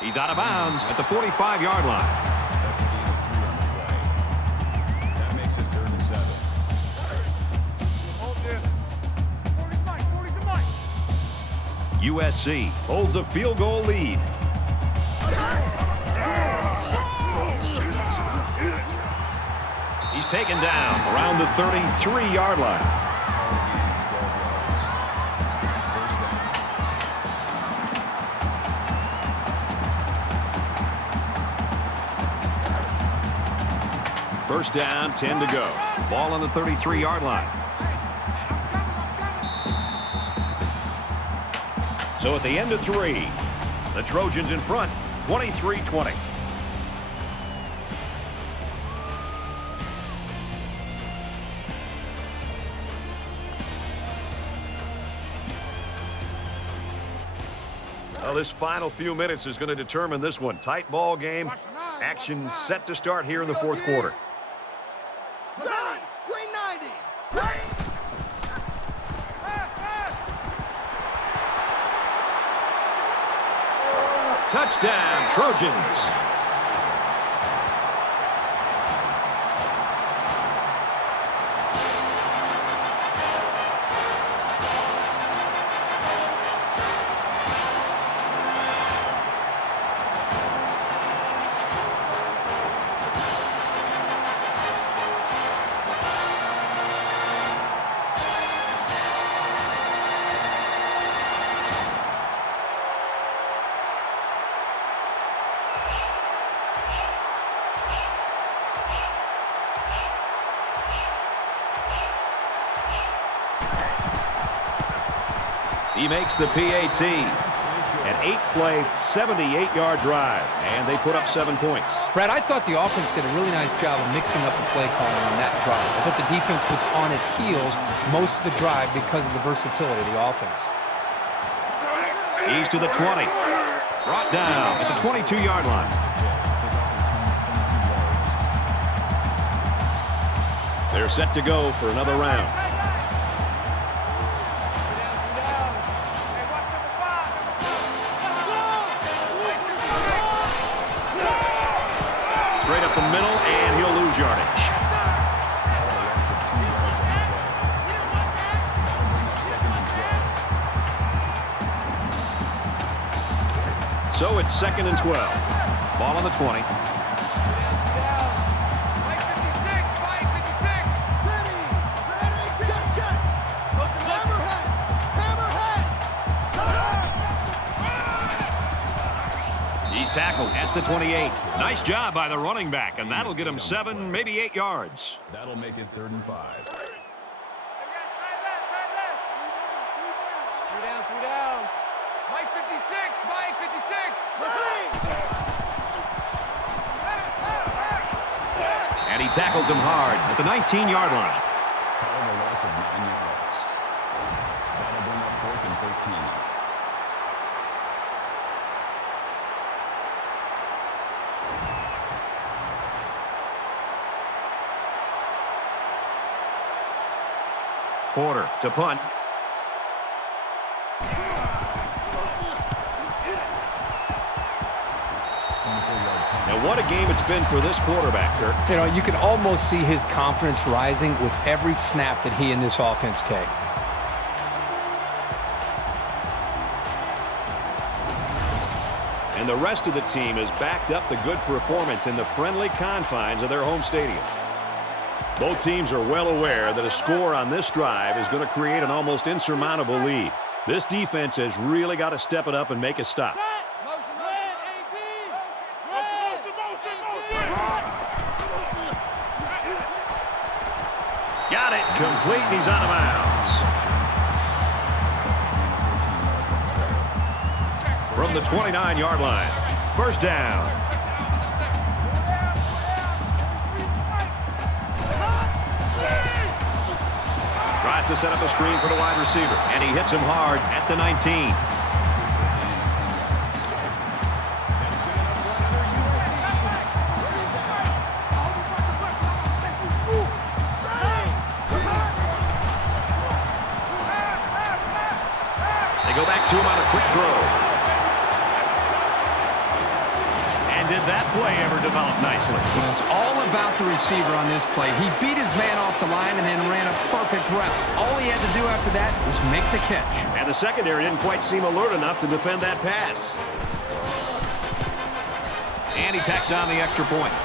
He's out of bounds at the 45-yard line. That's a gain of 3 on the play. That makes it 3rd and 7. Hold this. 40, come on. USC holds a field goal lead. He's taken down around the 33-yard line. First down, 10 to go. Ball on the 33-yard line. So at the end of 3, the Trojans in front, 23-20. Well, this final few minutes is going to determine this one. Tight ball game. Action set to start here in the 4th quarter. Run! 390! Touchdown, Trojans. He makes the PAT. An 8-play, 78-yard drive, and they put up 7 points. Brad, I thought the offense did a really nice job of mixing up the play calling on that drive. I thought the defense was on its heels most of the drive because of the versatility of the offense. He's to the 20. Brought down at the 22-yard line. They're set to go for another round. Straight up the middle, and he'll lose yardage. So it's 2nd and 12. Ball on the 20. He's tackled at the 28. Nice job by the running back, and that'll get him 7, maybe 8 yards. That'll make it 3rd and 5. Three down. Mike 56, Mike 56. And he tackles him hard at the 19-yard line. Call a loss of 9 yards. That'll bring up 4th and 13. Quarter to punt. They'll What a game it's been for this quarterback, Kirk. You know, you can almost see his confidence rising with every snap that he and this offense take. And the rest of the team has backed up the good performance in the friendly confines of their home stadium. Both teams are well aware that a score on this drive is going to create an almost insurmountable lead. This defense has really got to step it up and make a stop. Got it. Complete, and he's out of bounds. From the 29-yard line. First down. Tries to set up a screen for the wide receiver, and he hits him hard at the 19. They go back to him on a quick throw. And did that play ever develop nicely? Well, it's all about the receiver on this play. He beat his man off the line and then ran a perfect route. All he had to do after that was make the catch. And the secondary didn't quite seem alert enough to defend that pass. And he tacks on the extra point.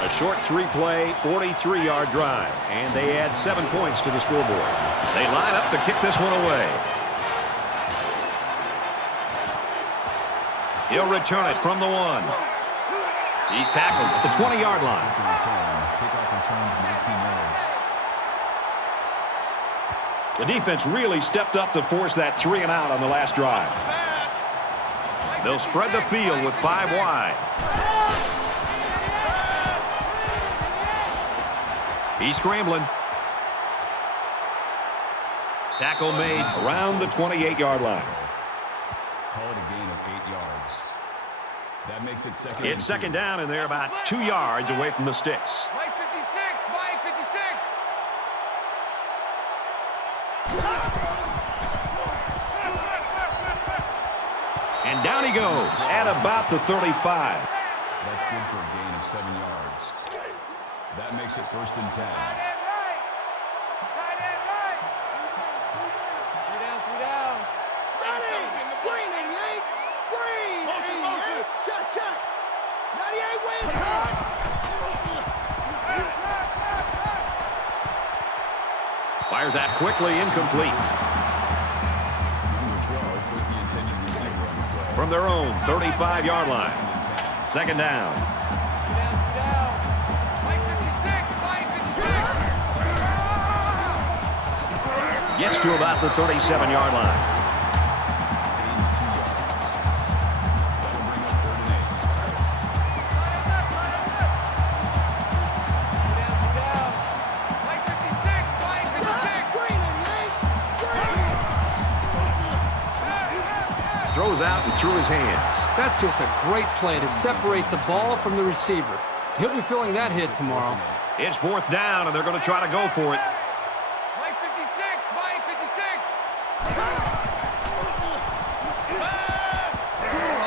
A short three-play, 43-yard drive. And they add 7 points to the scoreboard. They line up to kick this one away. He'll return it from the 1. He's tackled at the 20-yard line. The defense really stepped up to force that 3 and out on the last drive. They'll spread the field with 5 wide. He's scrambling. Tackle made around the 28-yard line. Call it a gain of 8 yards. That makes it second. It's second down, and they're about 2 yards away from the sticks. Mike 56, Mike 56. And down he goes at about the 35. That's good for a gain of 7 yards. That makes it first and 10. Fires that quickly, incomplete. Number 12 was the intended receiver on the play. From their own 35-yard line. Second down. Mike 56, Mike 56. Gets to about the 37-yard line. Gain 2 yards. That'll bring up 3rd and 8. Mike 56, Mike 56. Throws out and through his hands. That's just a great play to separate the ball from the receiver. He'll be feeling that hit tomorrow. It's 4th down, and they're going to try to go for it. Mike 56, Mike 56.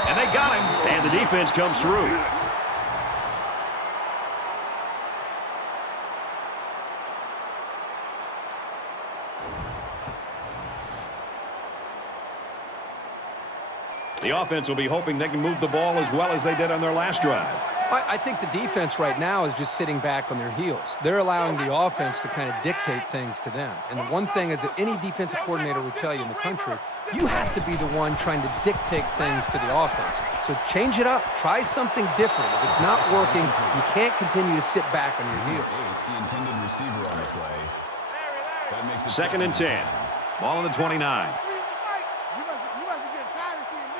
And they got him, and the defense comes through. The offense will be hoping they can move the ball as well as they did on their last drive. I think the defense right now is just sitting back on their heels. They're allowing the offense to kind of dictate things to them. And the one thing is that any defensive coordinator will tell you in the country, you have to be the one trying to dictate things to the offense. So change it up. Try something different. If it's not working, you can't continue to sit back on your heels. The intended receiver on the play. That makes it Second and 10. Ball on the 29. You must be getting tired of seeing me.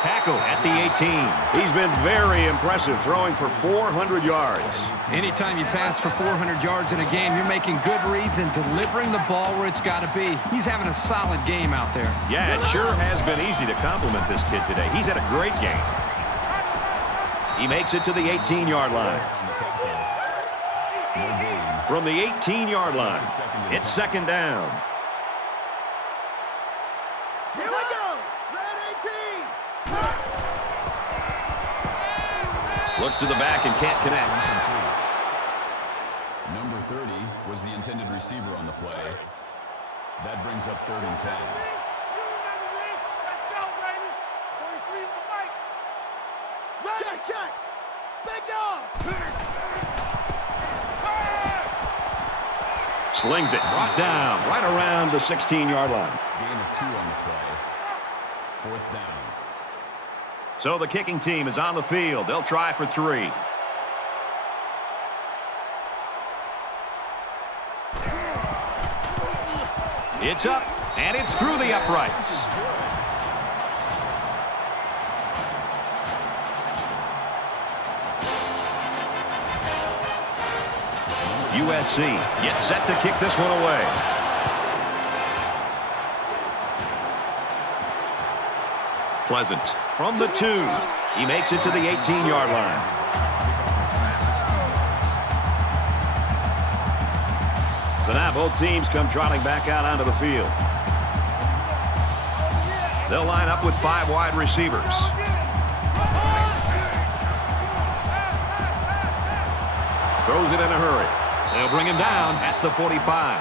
Tackle at the 18. He's been very impressive, throwing for 400 yards. Anytime you pass for 400 yards in a game, you're making good reads and delivering the ball where it's got to be. He's having a solid game out there. Yeah, it sure has been easy to compliment this kid today. He's had a great game. He makes it to the 18-yard line. From the 18-yard line, it's second down. Here we go. Looks to the back and can't connect. Number 30 was the intended receiver on the play. That brings up 3rd and 10. Let's go, baby. 43's the mic. Check, check. Big dog. Slings it. Brought down right around the 16-yard line. Gain of 2 on the play. 4th down. So the kicking team is on the field. They'll try for 3. It's up, and it's through the uprights. USC gets set to kick this one away. Pleasant from the 2. He makes it to the 18-yard line. So now both teams come trotting back out onto the field. They'll line up with 5 wide receivers. Throws it in a hurry. They'll bring him down at the 45.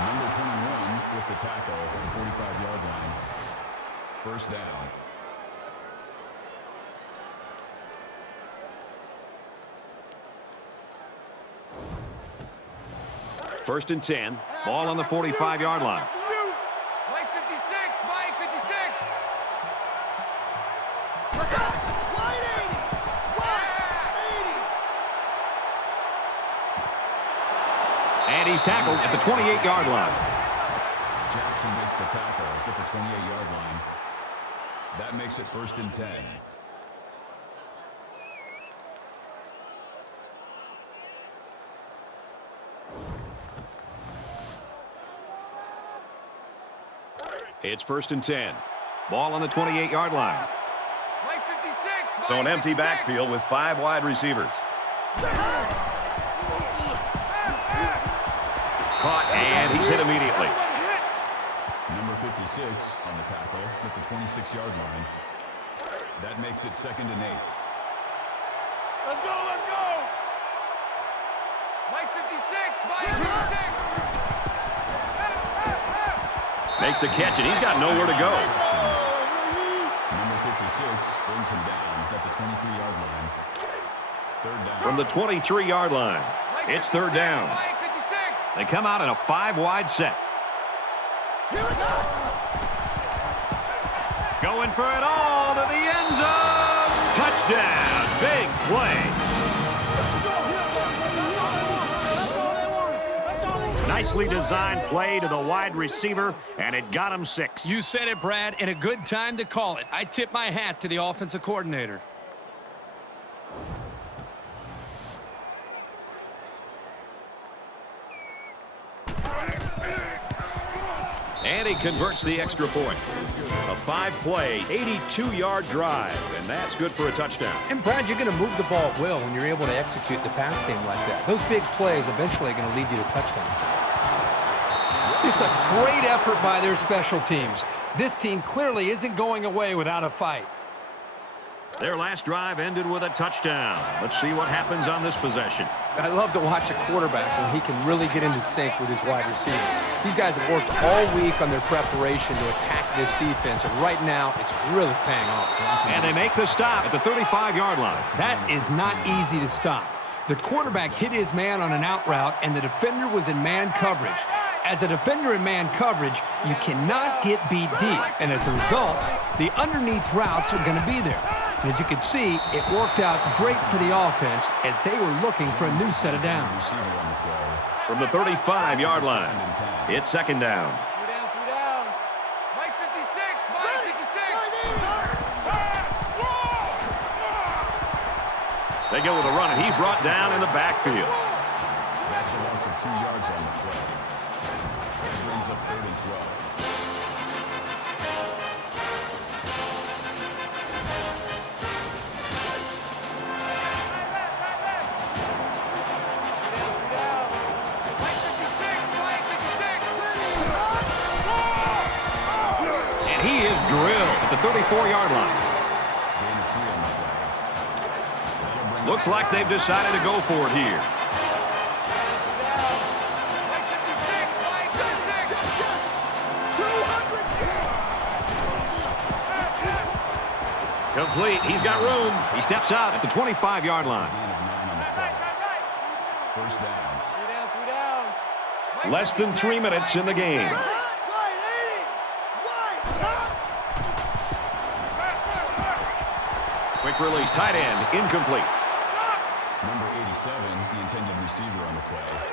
Number 21 with the tackle at the 45-yard line. 1st down. First and 10. Ball on the 45-yard line. Mike 56, Mike 56. Wide 80. Wide 80. And he's tackled at the 28-yard line. Jackson makes the tackle at the 28-yard line. That makes it 1st and 10. It's 1st and 10. Ball on the 28-yard line. Mike 56. So an empty backfield with 5 wide receivers. Caught, and he's hit immediately. Number 56 on the tackle at the 26-yard line. That makes it 2nd and 8. Let's go, let's go. Mike 56, Mike 56. Makes a catch, and he's got nowhere to go. Number 56 brings him down at the 23-yard line. 3rd down. From the 23-yard line, it's 3rd down. Mike 56. They come out in a 5-wide set. Here we go. Going for it all to the end zone. Touchdown. Big play. Nicely designed play to the wide receiver, and it got him 6. You said it, Brad, and a good time to call it. I tip my hat to the offensive coordinator. And he converts the extra point. A 5-play, 82-yard drive, and that's good for a touchdown. And, Brad, you're going to move the ball at will when you're able to execute the pass game like that. Those big plays eventually are going to lead you to touchdown. It's a great effort by their special teams. This team clearly isn't going away without a fight. Their last drive ended with a touchdown. Let's see what happens on this possession. I love to watch a quarterback when he can really get into sync with his wide receiver. These guys have worked all week on their preparation to attack this defense, and right now it's really paying off. And they make the stop at the 35-yard line. That is not easy to stop. The quarterback hit his man on an out route, and the defender was in man coverage. As a defender in man coverage, you cannot get beat deep, and as a result, the underneath routes are going to be there. And as you can see, it worked out great for the offense as they were looking for a new set of downs. From the 35-yard line, it's 2nd down. 3 down. Mike 56, Mike 56. They go with a run, and he's brought down in the backfield. That's a loss of 2 yards on the play. That brings up 3rd and 12. Drilled at the 34-yard line. Gain of 3 on the play. That'll Looks like they've decided to go for it here. Complete. He's got room. He steps out at the 25-yard line. First down. Three down. Less than 3 minutes in the game. Quick release, tight end, incomplete. Number 87, the intended receiver on the play.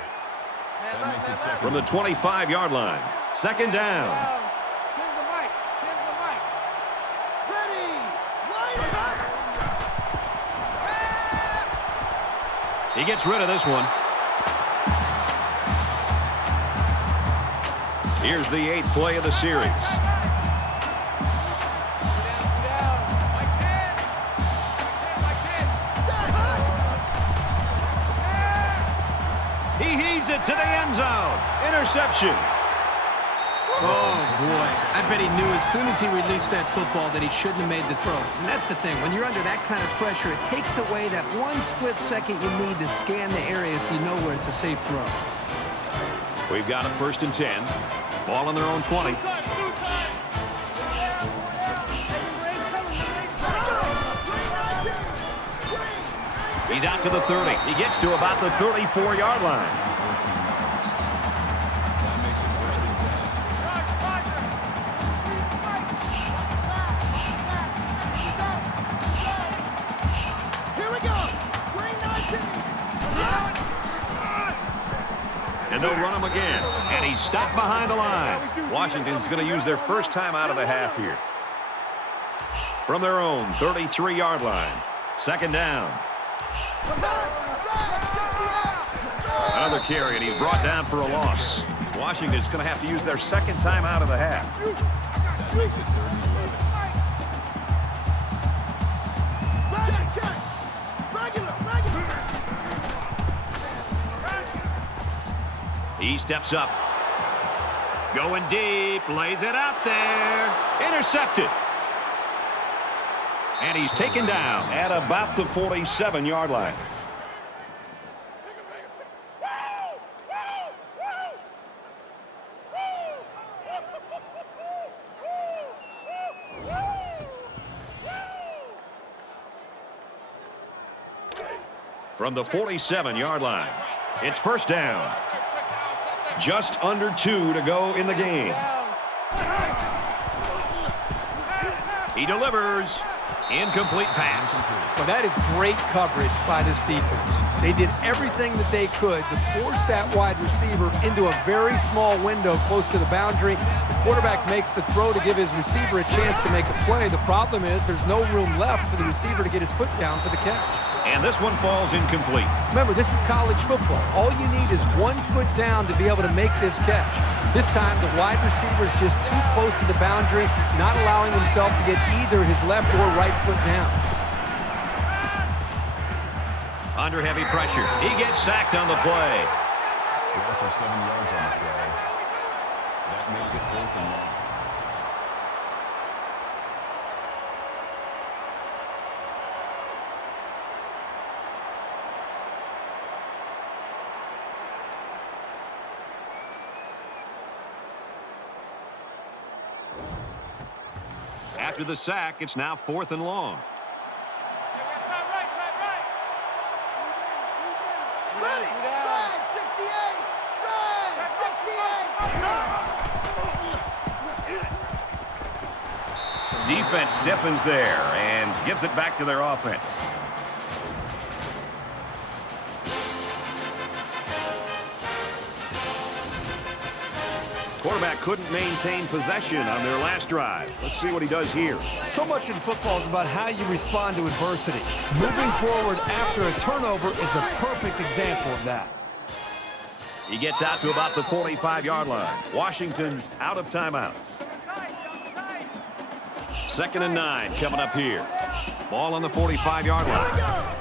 That makes it second. From the 25-yard line, second down. Tens the mic. Tens the mic. Ready. He gets rid of this one. Here's the 8th play of the series. He heaves it to the end zone. Interception. Oh, boy. I bet he knew as soon as he released that football that he shouldn't have made the throw. And that's the thing. When you're under that kind of pressure, it takes away that one split second you need to scan the area so you know where it's a safe throw. We've got a 1st and 10. Ball on their own 20. He's out to the 30. He gets to about the 34-yard line. That makes it first and 10. Here we go. Green 19. And they'll run him again. And he's stopped behind the line. Washington's going to use their first time out of the half here. From their own 33-yard line. Second down. Another carry, and he's brought down for a loss. Washington's going to have to use their second time out of the half. That makes it 3rd and 11. Check. Regular. He steps up. Going deep, lays it out there. Intercepted. And he's taken down at about the 47-yard line. From the 47-yard line, it's first down. Just under 2 to go in the game. He delivers. Incomplete pass. Well, that is great coverage by this defense. They did everything that they could to force that wide receiver into a very small window close to the boundary. The quarterback makes the throw to give his receiver a chance to make a play. The problem is there's no room left for the receiver to get his foot down for the catch. And this one falls incomplete. Remember, this is college football. All you need is 1 foot down to be able to make this catch. This time, the wide receiver is just too close to the boundary, not allowing himself to get either his left or right foot down. Under heavy pressure. He gets sacked on the play. Loss of 7 yards on the play. That makes it 4th and 1. After the sack, it's now 4th and long. Ready. Red 68. Red 68. Defense stiffens there and gives it back to their offense. Quarterback couldn't maintain possession on their last drive. Let's see what he does here. So much in football is about how you respond to adversity. Moving forward after a turnover is a perfect example of that. He gets out to about the 45-yard line. Washington's out of timeouts. 2nd and 9 coming up here. Ball on the 45-yard line.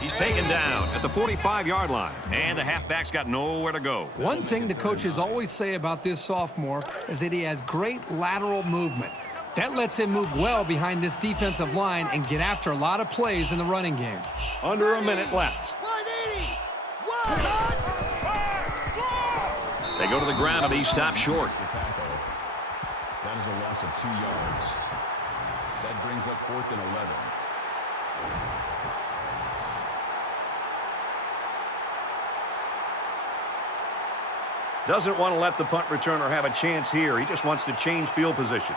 He's taken down at the 45-yard line, and the halfback's got nowhere to go. One thing the coaches always say about this sophomore is that he has great lateral movement. That lets him move well behind this defensive line and get after a lot of plays in the running game. Under a minute left. 180! They go to the ground and he stopped short. The tackle. That is a loss of 2 yards. That brings up 4th and 11. Doesn't want to let the punt returner have a chance here. He just wants to change field position.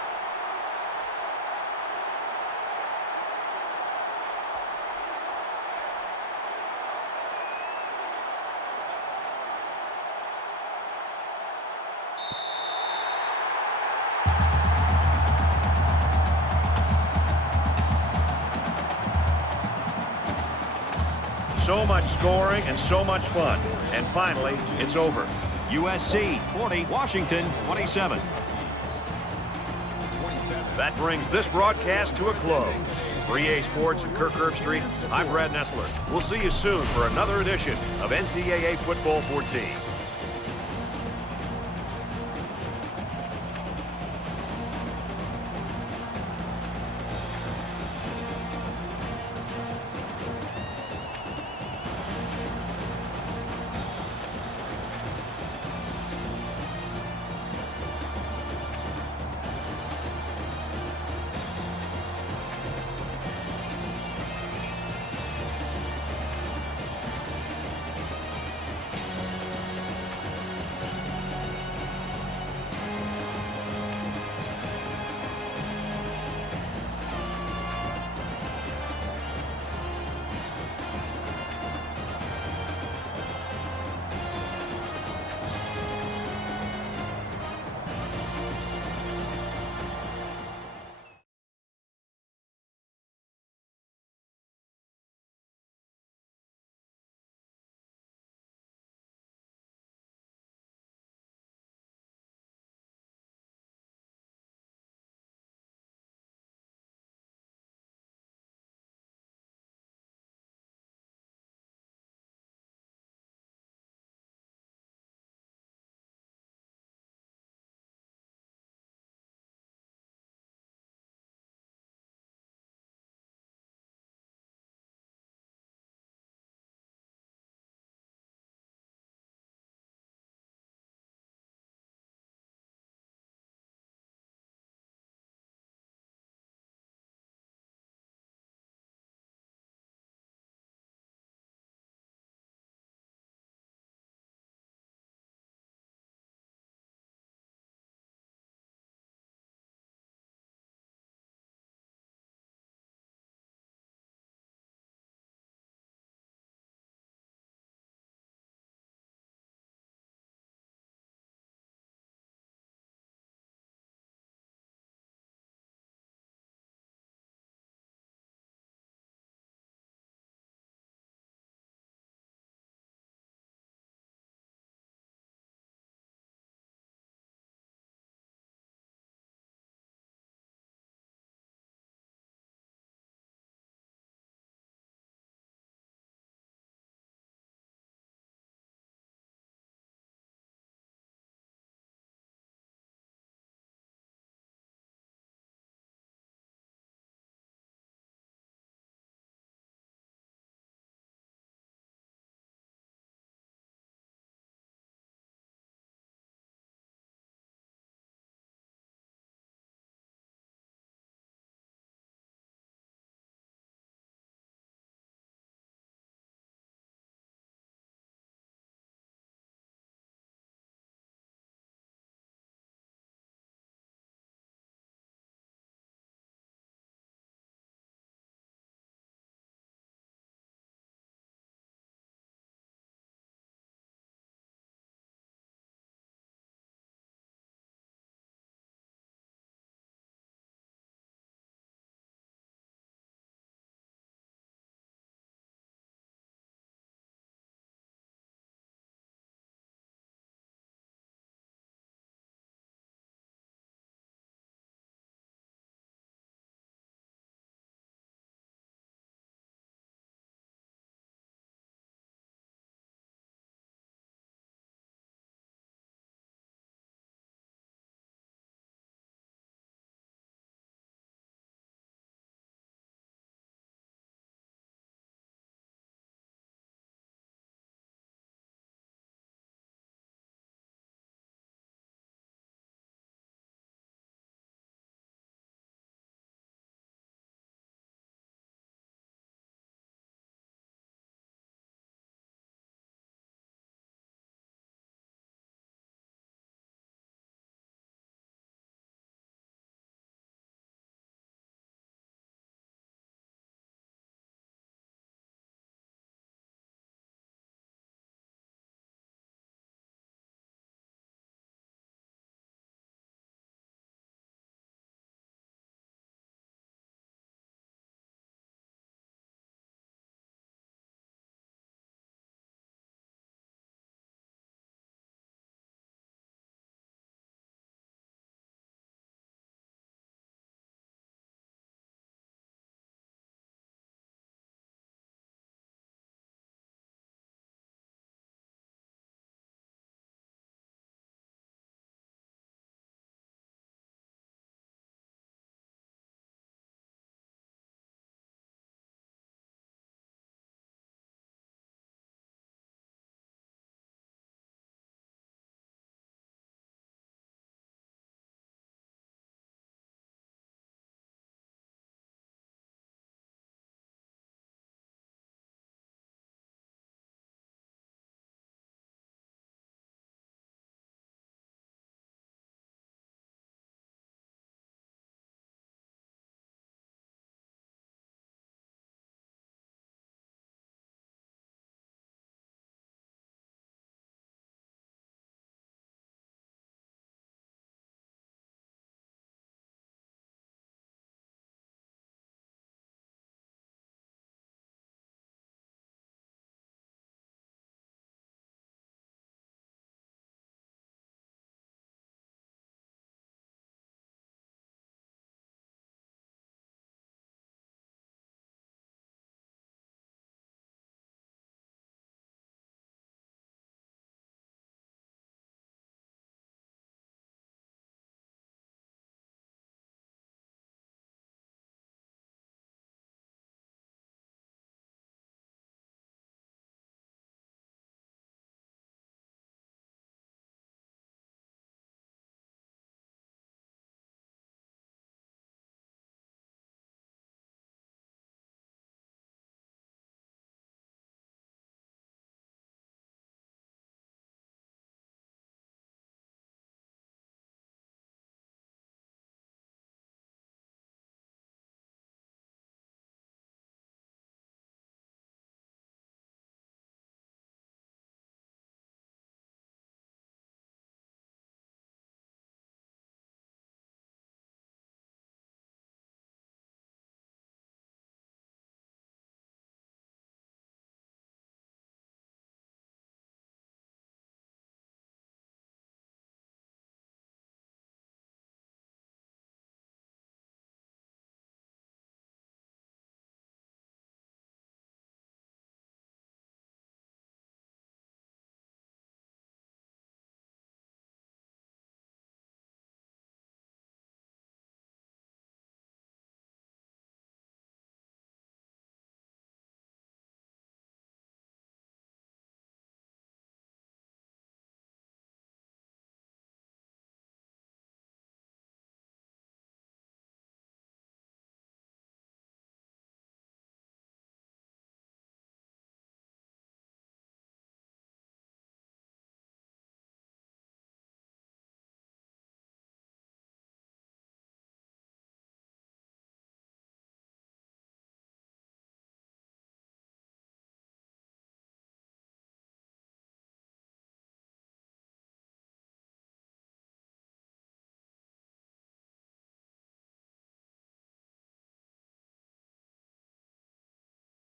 So much scoring and so much fun. And finally, it's over. USC 40, Washington 27. That brings this broadcast to a close. For EA Sports and Kirk Herbstreit, I'm Brad Nessler. We'll see you soon for another edition of NCAA Football 14.